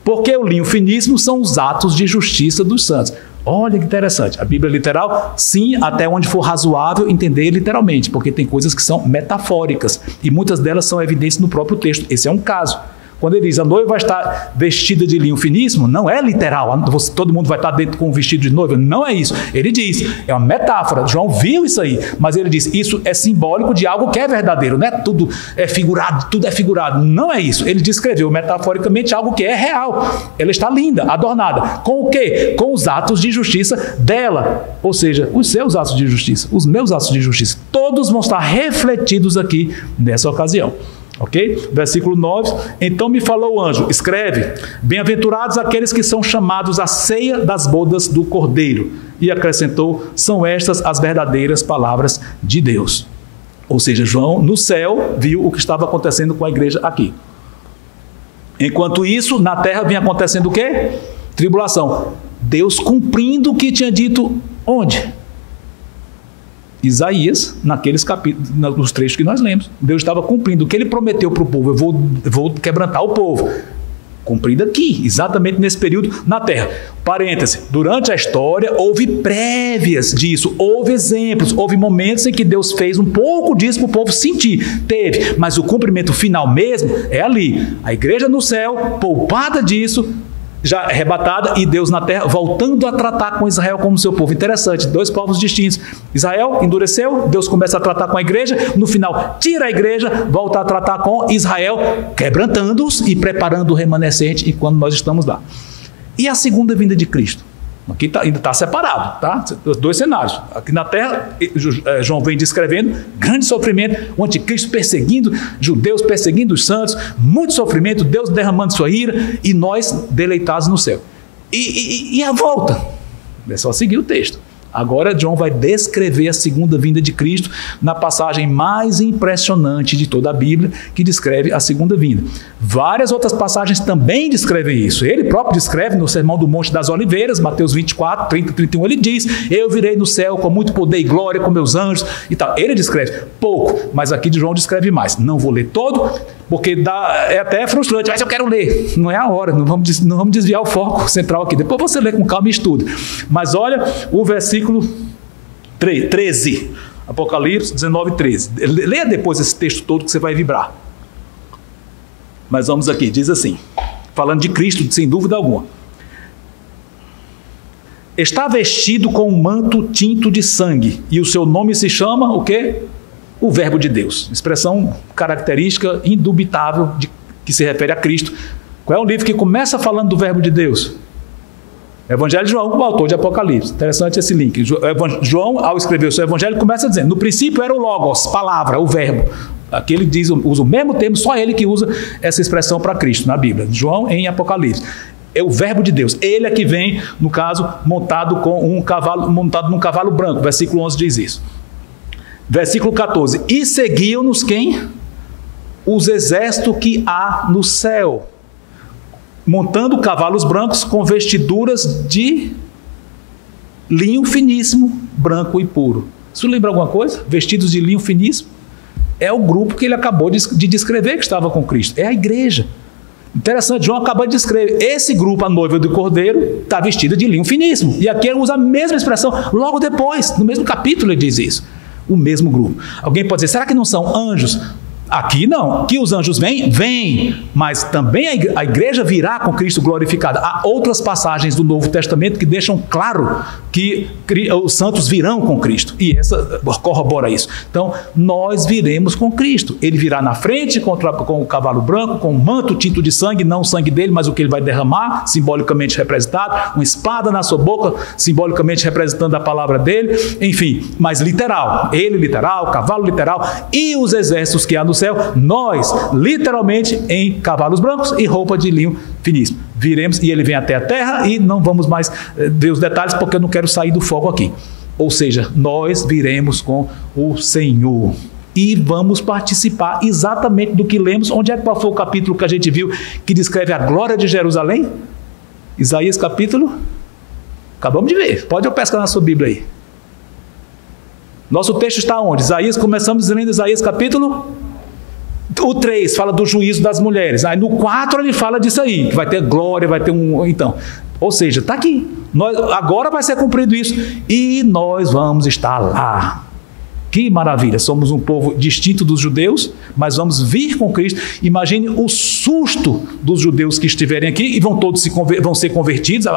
Porque o linho finíssimo são os atos de justiça dos santos. Olha que interessante. A Bíblia é literal? Sim, até onde for razoável entender literalmente, porque tem coisas que são metafóricas e muitas delas são evidentes no próprio texto. Esse é um caso. Quando ele diz a noiva vai estar vestida de linho finíssimo, não é literal, todo mundo vai estar dentro com um vestido de noiva, não é isso. Ele diz, é uma metáfora, João viu isso aí, mas ele diz, isso é simbólico de algo que é verdadeiro, não é tudo é figurado, tudo é figurado, não é isso. Ele descreveu metaforicamente algo que é real. Ela está linda, adornada. Com o quê? Com os atos de justiça dela, ou seja, os seus atos de justiça, os meus atos de justiça, todos vão estar refletidos aqui nessa ocasião. Ok? Versículo 9, então me falou o anjo, escreve, bem-aventurados aqueles que são chamados à ceia das bodas do Cordeiro. E acrescentou, são estas as verdadeiras palavras de Deus. Ou seja, João no céu viu o que estava acontecendo com a igreja aqui. Enquanto isso, na terra vinha acontecendo o quê? Tribulação. Deus cumprindo o que tinha dito onde? Isaías, naqueles capítulos, nos trechos que nós lemos. Deus estava cumprindo o que ele prometeu para o povo. Eu vou quebrantar o povo. Cumprido aqui, exatamente nesse período na terra. Parêntese, durante a história houve prévias disso, houve exemplos, houve momentos em que Deus fez um pouco disso para o povo sentir. Teve, mas o cumprimento final mesmo é ali. A igreja no céu, poupada disso, já arrebatada, e Deus na terra voltando a tratar com Israel como seu povo. Interessante, dois povos distintos. Israel endureceu, Deus começa a tratar com a igreja, no final tira a igreja, volta a tratar com Israel, quebrantando-os e preparando o remanescente enquanto nós estamos lá. E a segunda vinda de Cristo? Aqui ainda está separado, tá? Dois cenários. Aqui na terra, João vem descrevendo grande sofrimento, o anticristo perseguindo judeus, perseguindo os santos, muito sofrimento, Deus derramando sua ira e nós deleitados no céu. E a volta? É só seguir o texto. Agora João vai descrever a segunda vinda de Cristo na passagem mais impressionante de toda a Bíblia, que descreve a segunda vinda. Várias outras passagens também descrevem isso. Ele próprio descreve no Sermão do Monte das Oliveiras, Mateus 24, 30 e 31, ele diz, eu virei no céu com muito poder e glória com meus anjos e tal. Ele descreve pouco, mas aqui João descreve mais. Não vou ler todo, porque é até frustrante, mas eu quero ler. Não é a hora, não vamos desviar o foco central aqui. Depois você lê com calma e estuda. Mas olha o versículo 13, Apocalipse 19, 13. Leia depois esse texto todo que você vai vibrar. Mas vamos aqui, diz assim, falando de Cristo, sem dúvida alguma. Está vestido com um manto tinto de sangue, e o seu nome se chama o quê? O Verbo de Deus. Expressão característica, indubitável, que se refere a Cristo. Qual é o livro que começa falando do Verbo de Deus? Evangelho de João, o autor de Apocalipse. Interessante esse link. João, ao escrever o seu evangelho, começa dizendo, no princípio era o Logos, palavra, o verbo. Aqui ele usa o mesmo termo, só ele que usa essa expressão para Cristo na Bíblia. João em Apocalipse. É o Verbo de Deus. Ele é que vem, no caso, montado num cavalo branco. Versículo 11 diz isso. Versículo 14. E seguiam-nos quem? Os exércitos que há no céu, montando cavalos brancos com vestiduras de linho finíssimo, branco e puro. Isso lembra alguma coisa? Vestidos de linho finíssimo? É o grupo que ele acabou de descrever que estava com Cristo. É a igreja. Interessante, João acabou de descrever. Esse grupo, a noiva do Cordeiro, está vestida de linho finíssimo. E aqui ele usa a mesma expressão logo depois, no mesmo capítulo ele diz isso. O mesmo grupo. Alguém pode dizer, será que não são anjos? Aqui não. Que os anjos vêm? Vêm. Mas também a igreja virá com Cristo glorificada. Há outras passagens do Novo Testamento que deixam claro que os santos virão com Cristo. E essa corrobora isso. Então, nós viremos com Cristo. Ele virá na frente com o cavalo branco, com um manto tinto de sangue, não o sangue dele, mas o que ele vai derramar, simbolicamente representado, uma espada na sua boca, simbolicamente representando a palavra dele, enfim, mas literal. Ele literal, o cavalo literal e os exércitos que há no céu, nós, literalmente, em cavalos brancos e roupa de linho finíssimo. Viremos, e ele vem até a terra, e não vamos mais ver os detalhes, porque eu não quero sair do foco aqui. Ou seja, nós viremos com o Senhor e vamos participar exatamente do que lemos. Qual foi o capítulo que a gente viu que descreve a glória de Jerusalém? Isaías capítulo? Acabamos de ver. Pode pescar na sua Bíblia aí. Nosso texto está onde? Isaías, começamos lendo Isaías capítulo... O 3 fala do juízo das mulheres. Aí no 4 ele fala disso aí, que vai ter glória, vai ter um... Então, ou seja, está aqui. Agora vai ser cumprido isso. E nós vamos estar lá. Que maravilha, somos um povo distinto dos judeus, mas vamos vir com Cristo. Imagine o susto dos judeus que estiverem aqui e vão todos vão ser convertidos,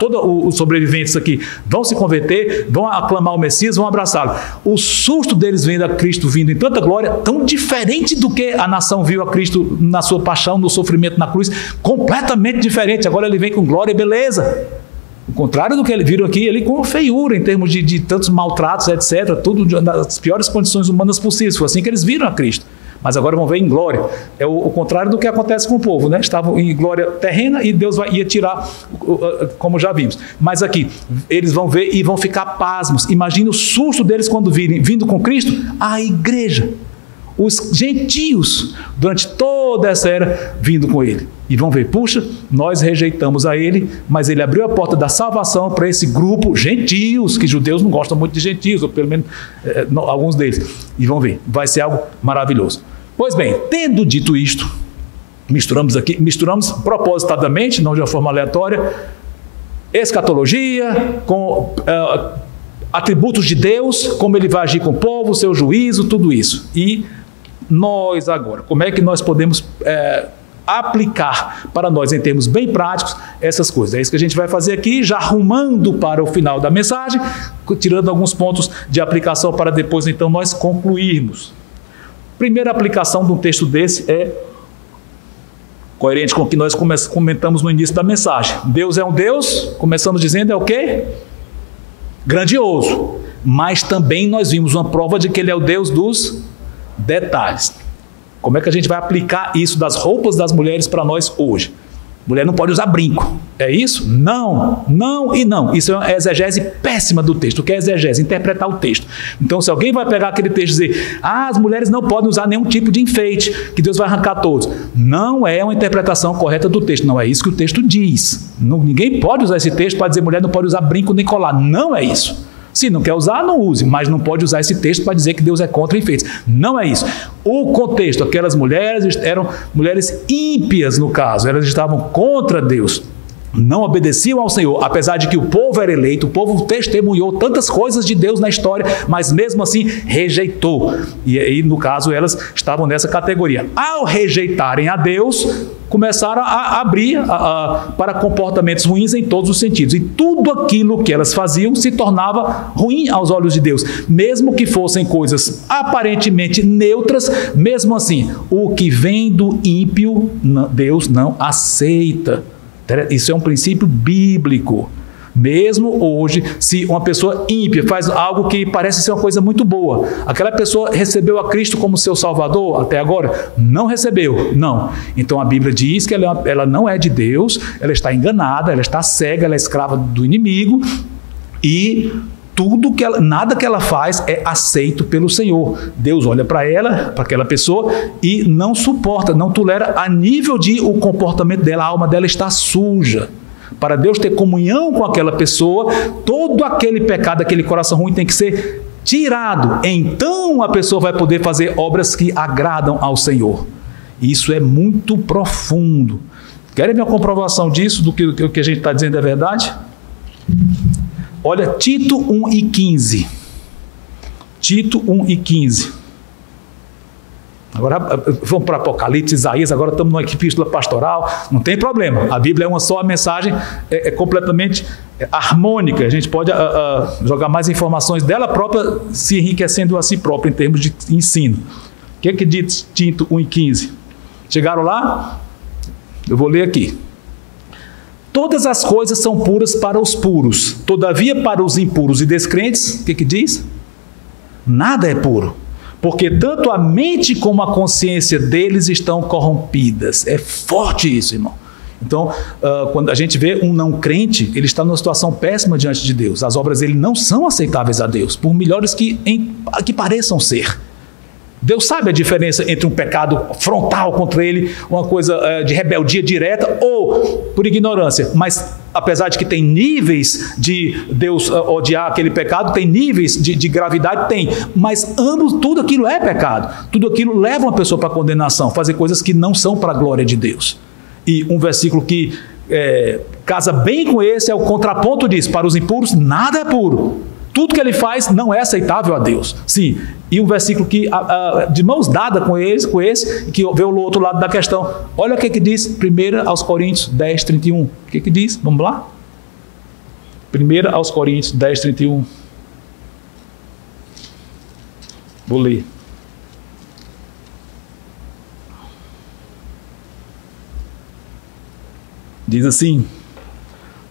todos os sobreviventes aqui vão se converter, vão aclamar o Messias, vão abraçá-lo. O susto deles vendo a Cristo vindo em tanta glória, tão diferente do que a nação viu a Cristo na sua paixão, no sofrimento na cruz, completamente diferente. Agora ele vem com glória e beleza. O contrário do que eles viram aqui, ele com feiura, em termos de tantos maltratos, etc., tudo nas piores condições humanas possíveis. Foi assim que eles viram a Cristo. Mas agora vão ver em glória. É o contrário do que acontece com o povo, né? Estavam em glória terrena e Deus ia tirar, como já vimos. Mas aqui, eles vão ver e vão ficar pasmos. Imagina o susto deles quando virem, vindo com Cristo, a igreja. Os gentios, durante toda essa era, vindo com ele. E vão ver, puxa, nós rejeitamos a ele, mas ele abriu a porta da salvação para esse grupo, gentios, que judeus não gostam muito de gentios, ou pelo menos alguns deles. E vão ver, vai ser algo maravilhoso. Pois bem, tendo dito isto, misturamos propositadamente, não de uma forma aleatória, escatologia com atributos de Deus, como ele vai agir com o povo, seu juízo, tudo isso. E nós agora, como é que nós podemos aplicar para nós, em termos bem práticos, essas coisas? É isso que a gente vai fazer aqui, já arrumando para o final da mensagem, tirando alguns pontos de aplicação para depois, então, nós concluirmos. Primeira aplicação de um texto desse é coerente com o que nós comentamos no início da mensagem. Deus é um Deus, começamos dizendo, é o quê? Grandioso. Mas também nós vimos uma prova de que ele é o Deus dos detalhes. Como é que a gente vai aplicar isso das roupas das mulheres para nós hoje? Mulher não pode usar brinco. É isso? Não, não e não. Isso é uma exegese péssima do texto. O que é exegese? Interpretar o texto. Então, se alguém vai pegar aquele texto e dizer, as mulheres não podem usar nenhum tipo de enfeite, que Deus vai arrancar todos. Não é uma interpretação correta do texto. Não é isso que o texto diz. Ninguém pode usar esse texto para dizer mulher não pode usar brinco nem colar. Não é isso. Se não quer usar, não use, mas não pode usar esse texto para dizer que Deus é contra enfeites. Não é isso. O contexto, aquelas mulheres eram mulheres ímpias no caso, elas estavam contra Deus. Não obedeciam ao Senhor, apesar de que o povo era eleito, o povo testemunhou tantas coisas de Deus na história, mas mesmo assim rejeitou. E aí, no caso, elas estavam nessa categoria. Ao rejeitarem a Deus, começaram a abrir para comportamentos ruins em todos os sentidos. E tudo aquilo que elas faziam se tornava ruim aos olhos de Deus. Mesmo que fossem coisas aparentemente neutras, mesmo assim, o que vem do ímpio, Deus não aceita. Isso é um princípio bíblico. Mesmo hoje, se uma pessoa ímpia faz algo que parece ser uma coisa muito boa, aquela pessoa recebeu a Cristo como seu Salvador até agora? Não recebeu, não. Então a Bíblia diz que ela não é de Deus, ela está enganada, ela está cega, ela é escrava do inimigo e nada que ela faz é aceito pelo Senhor. Deus olha para ela, para aquela pessoa e não suporta, não tolera a nível de o comportamento dela, a alma dela está suja. Para Deus ter comunhão com aquela pessoa, todo aquele pecado, aquele coração ruim tem que ser tirado. Então a pessoa vai poder fazer obras que agradam ao Senhor. Isso é muito profundo. Querem ver uma comprovação disso, do que a gente está dizendo é verdade? Olha, Tito 1:15. Tito 1:15. Agora vamos para Apocalipse, Isaías, agora estamos numa epístola pastoral, não tem problema. A Bíblia é uma só, a mensagem é completamente harmônica, a gente pode jogar mais informações dela própria, se enriquecendo a si própria em termos de ensino. O que é que diz Tito 1,15? Chegaram lá? Eu vou ler aqui. Todas as coisas são puras para os puros, todavia para os impuros e descrentes, o que é que diz? Nada é puro, porque tanto a mente como a consciência deles estão corrompidas. É forte isso, irmão. Então, quando a gente vê um não crente, ele está numa situação péssima diante de Deus. As obras dele não são aceitáveis a Deus, por melhores que pareçam ser. Deus sabe a diferença entre um pecado frontal contra ele, uma coisa de rebeldia direta ou por ignorância. Mas, apesar de que tem níveis de Deus odiar aquele pecado, tem níveis de gravidade, tem. Mas ambos, tudo aquilo é pecado. Tudo aquilo leva uma pessoa para a condenação, fazer coisas que não são para a glória de Deus. E um versículo que casa bem com esse é o contraponto disso. Para os impuros, nada é puro. Tudo que ele faz não é aceitável a Deus. Sim, e um versículo que, de mãos dadas com esse, que vê o outro lado da questão. Olha o que diz 1 aos Coríntios 10, 31. O que diz? Vamos lá? 1 aos Coríntios 10, 31. Vou ler. Diz assim: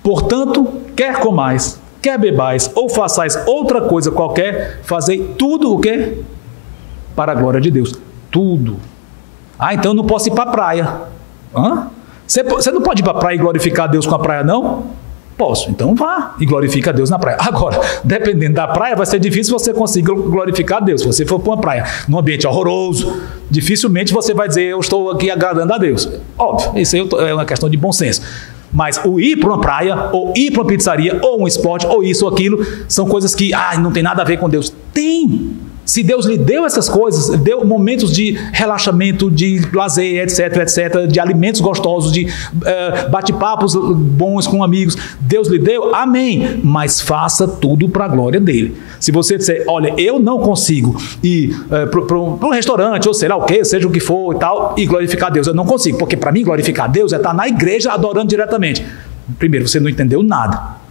portanto, quer comais, quer bebais, ou façais outra coisa qualquer, fazei tudo o quê? Para a glória de Deus. Tudo. Então eu não posso ir para a praia. Você não pode ir para a praia e glorificar a Deus com a praia, não? Posso. Então vá e glorifica a Deus na praia. Agora, dependendo da praia, vai ser difícil você conseguir glorificar a Deus. Se você for para uma praia num ambiente horroroso, dificilmente você vai dizer, eu estou aqui agradando a Deus. Óbvio, isso aí é uma questão de bom senso. Mas o ir para uma praia, ou ir para uma pizzaria, ou um esporte, ou isso ou aquilo, são coisas que não tem nada a ver com Deus. Tem! Se Deus lhe deu essas coisas, deu momentos de relaxamento, de lazer, etc, etc, de alimentos gostosos, de bate-papos bons com amigos, Deus lhe deu, amém, mas faça tudo para a glória dele. Se você disser, olha, eu não consigo ir para um restaurante, ou sei lá o que, seja o que for e tal, e glorificar a Deus, eu não consigo, porque para mim glorificar a Deus é estar na igreja adorando diretamente. Primeiro, você não entendeu nada.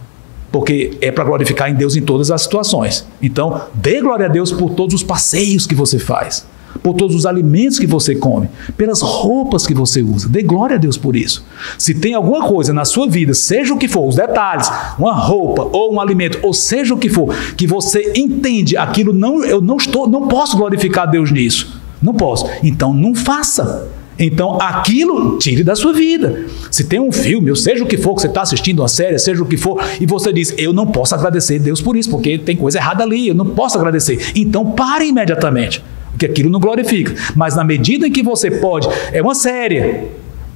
Porque é para glorificar em Deus em todas as situações. Então, dê glória a Deus por todos os passeios que você faz, por todos os alimentos que você come, pelas roupas que você usa. Dê glória a Deus por isso. Se tem alguma coisa na sua vida, seja o que for, os detalhes, uma roupa ou um alimento, ou seja o que for, que você entende aquilo, eu não posso glorificar a Deus nisso. Não posso. Então, não faça. Então, aquilo, tire da sua vida. Se tem um filme, ou seja o que for, que você está assistindo uma série, seja o que for, e você diz, eu não posso agradecer a Deus por isso, porque tem coisa errada ali, eu não posso agradecer. Então, pare imediatamente, porque aquilo não glorifica. Mas na medida em que você pode, é uma série,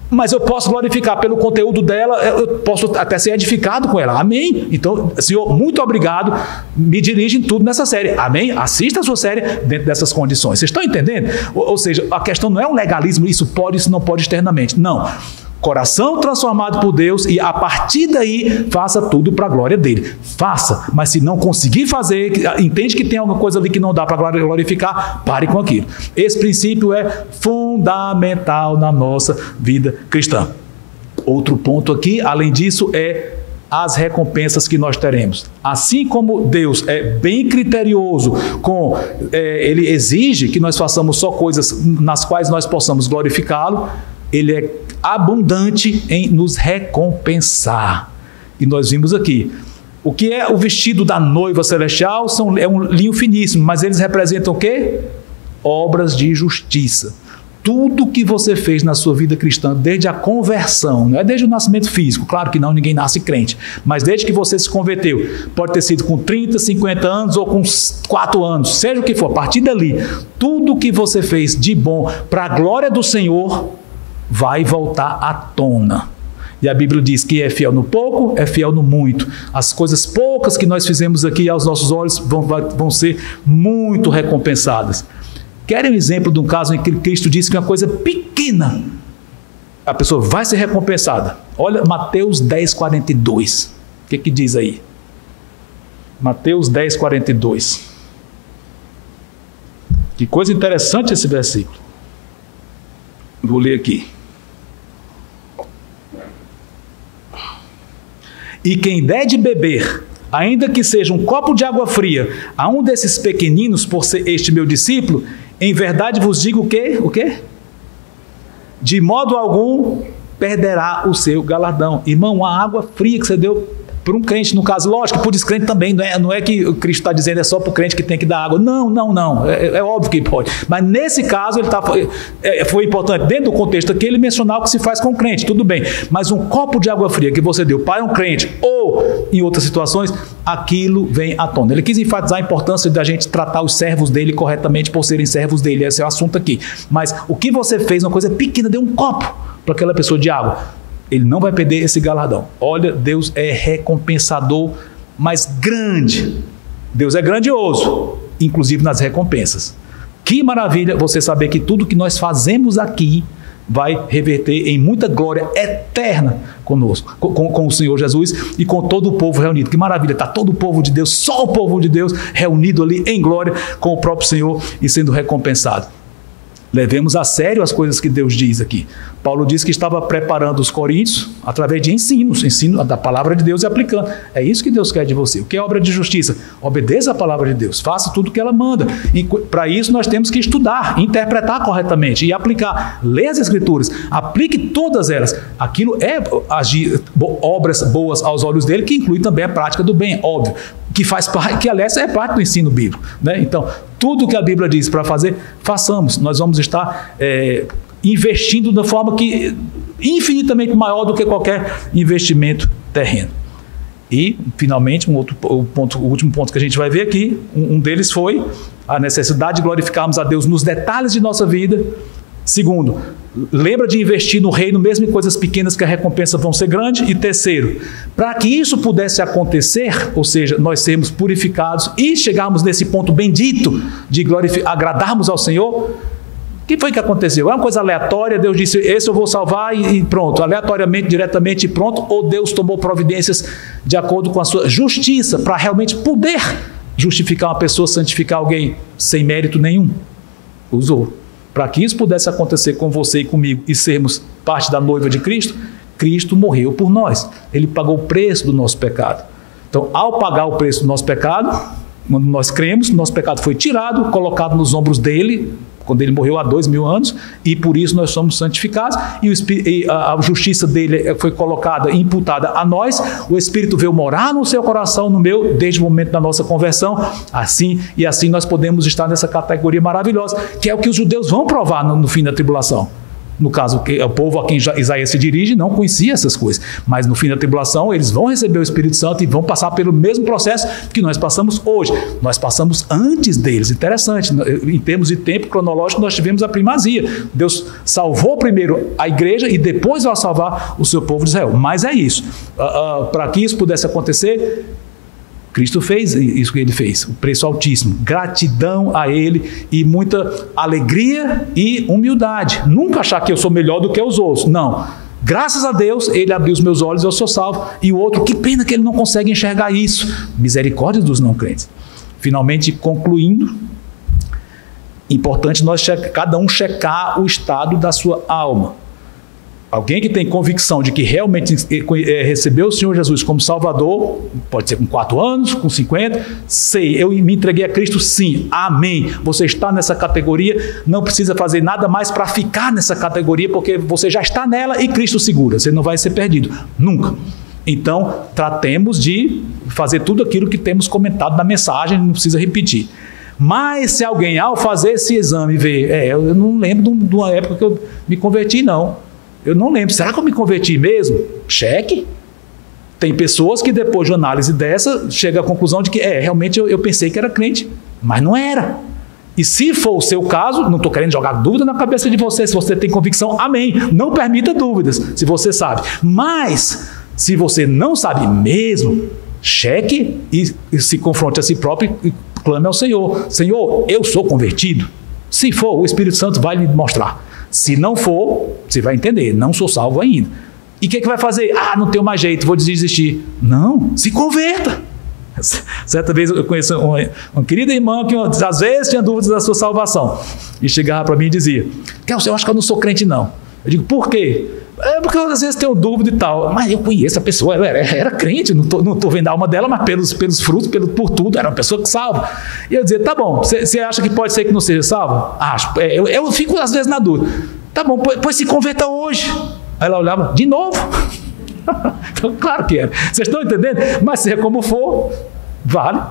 mas eu posso glorificar pelo conteúdo dela, eu posso até ser edificado com ela. Amém? Então, Senhor, muito obrigado, me dirige em tudo nessa série. Amém? Assista a sua série dentro dessas condições. Vocês estão entendendo? Ou seja, a questão não é um legalismo, isso pode, isso não pode externamente. Não. Coração transformado por Deus e a partir daí faça tudo para a glória dele. Faça, mas se não conseguir fazer, entende que tem alguma coisa ali que não dá para glorificar, pare com aquilo. Esse princípio é fundamental na nossa vida cristã. Outro ponto aqui, além disso, é as recompensas que nós teremos. Assim como Deus é bem criterioso, Ele exige que nós façamos só coisas nas quais nós possamos glorificá-lo, Ele é abundante em nos recompensar. E nós vimos aqui, o que é o vestido da noiva celestial é um linho finíssimo, mas eles representam o quê? Obras de justiça. Tudo que você fez na sua vida cristã, desde a conversão, não é desde o nascimento físico, claro que não, ninguém nasce crente, mas desde que você se converteu, pode ter sido com 30, 50 anos ou com 4 anos, seja o que for, a partir dali, tudo que você fez de bom para a glória do Senhor, vai voltar à tona. E a Bíblia diz que é fiel no pouco, é fiel no muito. As coisas poucas que nós fizemos aqui aos nossos olhos vão ser muito recompensadas. Querem um exemplo de um caso em que Cristo disse que uma coisa pequena, a pessoa vai ser recompensada? Olha Mateus 10, 42. O que diz aí? Mateus 10, 42. Que coisa interessante esse versículo. Vou ler aqui. E quem der de beber, ainda que seja um copo de água fria, a um desses pequeninos, por ser este meu discípulo, em verdade vos digo o quê? O quê? De modo algum perderá o seu galardão. Irmão, a água fria que você deu para um crente, no caso, lógico, para o descrente também, não é que o Cristo está dizendo é só para o crente que tem que dar água. Não. É óbvio que pode. Mas nesse caso, foi importante, dentro do contexto aqui, ele mencionar o que se faz com o crente, tudo bem. Mas um copo de água fria que você deu para um crente, ou em outras situações, aquilo vem à tona. Ele quis enfatizar a importância da gente tratar os servos dele corretamente por serem servos dele. Esse é o assunto aqui. Mas o que você fez, uma coisa pequena, deu um copo para aquela pessoa de água. Ele não vai perder esse galardão. Olha, Deus é recompensador, mas grande. Deus é grandioso, inclusive nas recompensas. Que maravilha você saber que tudo que nós fazemos aqui vai reverter em muita glória eterna conosco, com o Senhor Jesus e com todo o povo reunido. Que maravilha, está todo o povo de Deus, só o povo de Deus reunido ali em glória com o próprio Senhor e sendo recompensado. Levemos a sério as coisas que Deus diz aqui. Paulo diz que estava preparando os coríntios através de ensino da palavra de Deus e aplicando. É isso que Deus quer de você. O que é obra de justiça? Obedeça a palavra de Deus, faça tudo o que ela manda. Para isso nós temos que estudar, interpretar corretamente e aplicar. Lê as Escrituras, aplique todas elas. Aquilo é agir obras boas aos olhos dele, que inclui também a prática do bem, óbvio. Que aliás é parte do ensino bíblico, né? Então, tudo que a Bíblia diz para fazer, façamos. Nós vamos estar investindo de forma que infinitamente maior do que qualquer investimento terreno. E, finalmente, o último ponto que a gente vai ver aqui, um deles foi a necessidade de glorificarmos a Deus nos detalhes de nossa vida. Segundo, lembra de investir no reino, mesmo em coisas pequenas, que a recompensa vão ser grande. E terceiro, para que isso pudesse acontecer, ou seja, nós sermos purificados e chegarmos nesse ponto bendito de agradarmos ao Senhor, o que foi que aconteceu? É uma coisa aleatória, Deus disse, esse eu vou salvar e pronto, aleatoriamente, diretamente e pronto, ou Deus tomou providências de acordo com a sua justiça, para realmente poder justificar uma pessoa, santificar alguém sem mérito nenhum? Usou. Para que isso pudesse acontecer com você e comigo e sermos parte da noiva de Cristo, Cristo morreu por nós. Ele pagou o preço do nosso pecado. Então, ao pagar o preço do nosso pecado, quando nós cremos, nosso pecado foi tirado, colocado nos ombros dele, quando ele morreu há 2000 anos, e por isso nós somos santificados, e a justiça dele foi colocada, imputada a nós, o Espírito veio morar no seu coração, no meu, desde o momento da nossa conversão, assim nós podemos estar nessa categoria maravilhosa, que é o que os judeus vão provar no fim da tribulação. No caso, o povo a quem Isaías se dirige não conhecia essas coisas, mas no fim da tribulação eles vão receber o Espírito Santo e vão passar pelo mesmo processo que nós passamos hoje. Nós passamos antes deles. Interessante, em termos de tempo cronológico nós tivemos a primazia. Deus salvou primeiro a igreja e depois vai salvar o seu povo de Israel. Mas é isso. Para que isso pudesse acontecer, Cristo fez isso que ele fez, o preço altíssimo, gratidão a ele e muita alegria e humildade. Nunca achar que eu sou melhor do que os outros, não. Graças a Deus, ele abriu os meus olhos e eu sou salvo. E o outro, que pena que ele não consegue enxergar isso. Misericórdia dos não crentes. Finalmente, concluindo, importante cada um checar o estado da sua alma. Alguém que tem convicção de que realmente recebeu o Senhor Jesus como Salvador, pode ser com 4 anos, com 50, eu me entreguei a Cristo, sim, amém. Você está nessa categoria, não precisa fazer nada mais para ficar nessa categoria, porque você já está nela e Cristo segura, você não vai ser perdido, nunca. Então, tratemos de fazer tudo aquilo que temos comentado na mensagem, não precisa repetir. Mas se alguém, ao fazer esse exame, vê, eu não lembro de uma época que eu me converti, não. Eu não lembro. Será que eu me converti mesmo? Cheque. Tem pessoas que depois de uma análise dessa, chegam à conclusão de que realmente eu pensei que era crente, mas não era. E se for o seu caso, não estou querendo jogar dúvida na cabeça de você, se você tem convicção, amém. Não permita dúvidas, se você sabe. Mas, se você não sabe mesmo, cheque e se confronte a si próprio e clame ao Senhor. Senhor, eu sou convertido? Se for, o Espírito Santo vai lhe mostrar. Se não for, você vai entender, não sou salvo ainda. E o que vai fazer? Não tenho mais jeito, vou desistir. Não, se converta. Certa vez eu conheço uma querida irmã que às vezes tinha dúvidas da sua salvação. E chegava para mim e dizia, Kelson, eu acho que eu não sou crente não. Eu digo, por quê? É porque eu, às vezes tenho dúvida e tal, mas eu conheço a pessoa, ela era crente, não tô vendo a alma dela, mas pelos frutos, por tudo, era uma pessoa que salva. E eu dizia, tá bom, você acha que pode ser que não seja salva? Acho. Eu fico às vezes na dúvida. Tá bom, pois se converta hoje. Aí ela olhava, de novo? Então, claro que era. Vocês estão entendendo? Mas seja como for, vale.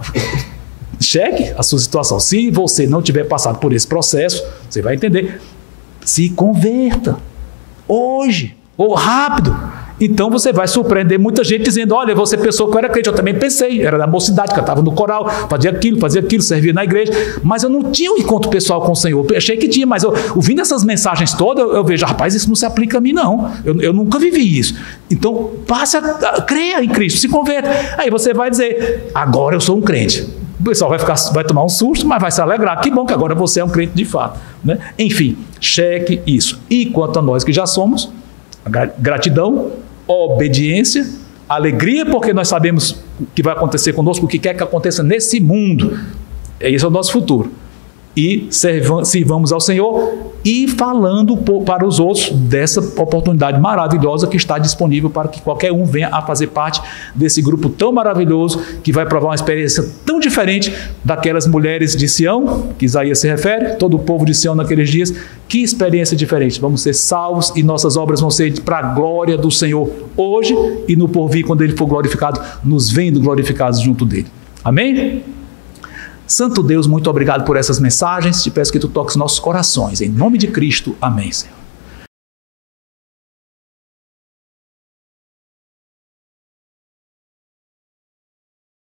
Cheque a sua situação. Se você não tiver passado por esse processo, você vai entender. Se converta. Hoje, ou rápido. Então você vai surpreender muita gente dizendo, olha, você pensou que eu era crente, eu também pensei, era da mocidade, cantava no coral, fazia aquilo, servia na igreja, mas eu não tinha um encontro pessoal com o Senhor, eu achei que tinha, mas ouvindo essas mensagens todas, eu vejo, rapaz, isso não se aplica a mim não, eu nunca vivi isso. Então, creia em Cristo, se converta. Aí você vai dizer, agora eu sou um crente. O pessoal vai tomar um susto, mas vai se alegrar. Que bom que agora você é um crente de fato, né? Enfim, cheque isso. E quanto a nós que já somos, gratidão, obediência, alegria, porque nós sabemos o que vai acontecer conosco, o que quer que aconteça nesse mundo. Esse é o nosso futuro. E sirvamos ao Senhor e falando para os outros dessa oportunidade maravilhosa que está disponível para que qualquer um venha a fazer parte desse grupo tão maravilhoso que vai provar uma experiência tão diferente daquelas mulheres de Sião, que Isaías se refere, todo o povo de Sião naqueles dias. Que experiência diferente. Vamos ser salvos e nossas obras vão ser para a glória do Senhor hoje e no porvir, quando Ele for glorificado, nos vendo glorificados junto dEle. Amém? Santo Deus, muito obrigado por essas mensagens. Te peço que Tu toques nossos corações. Em nome de Cristo. Amém, Senhor.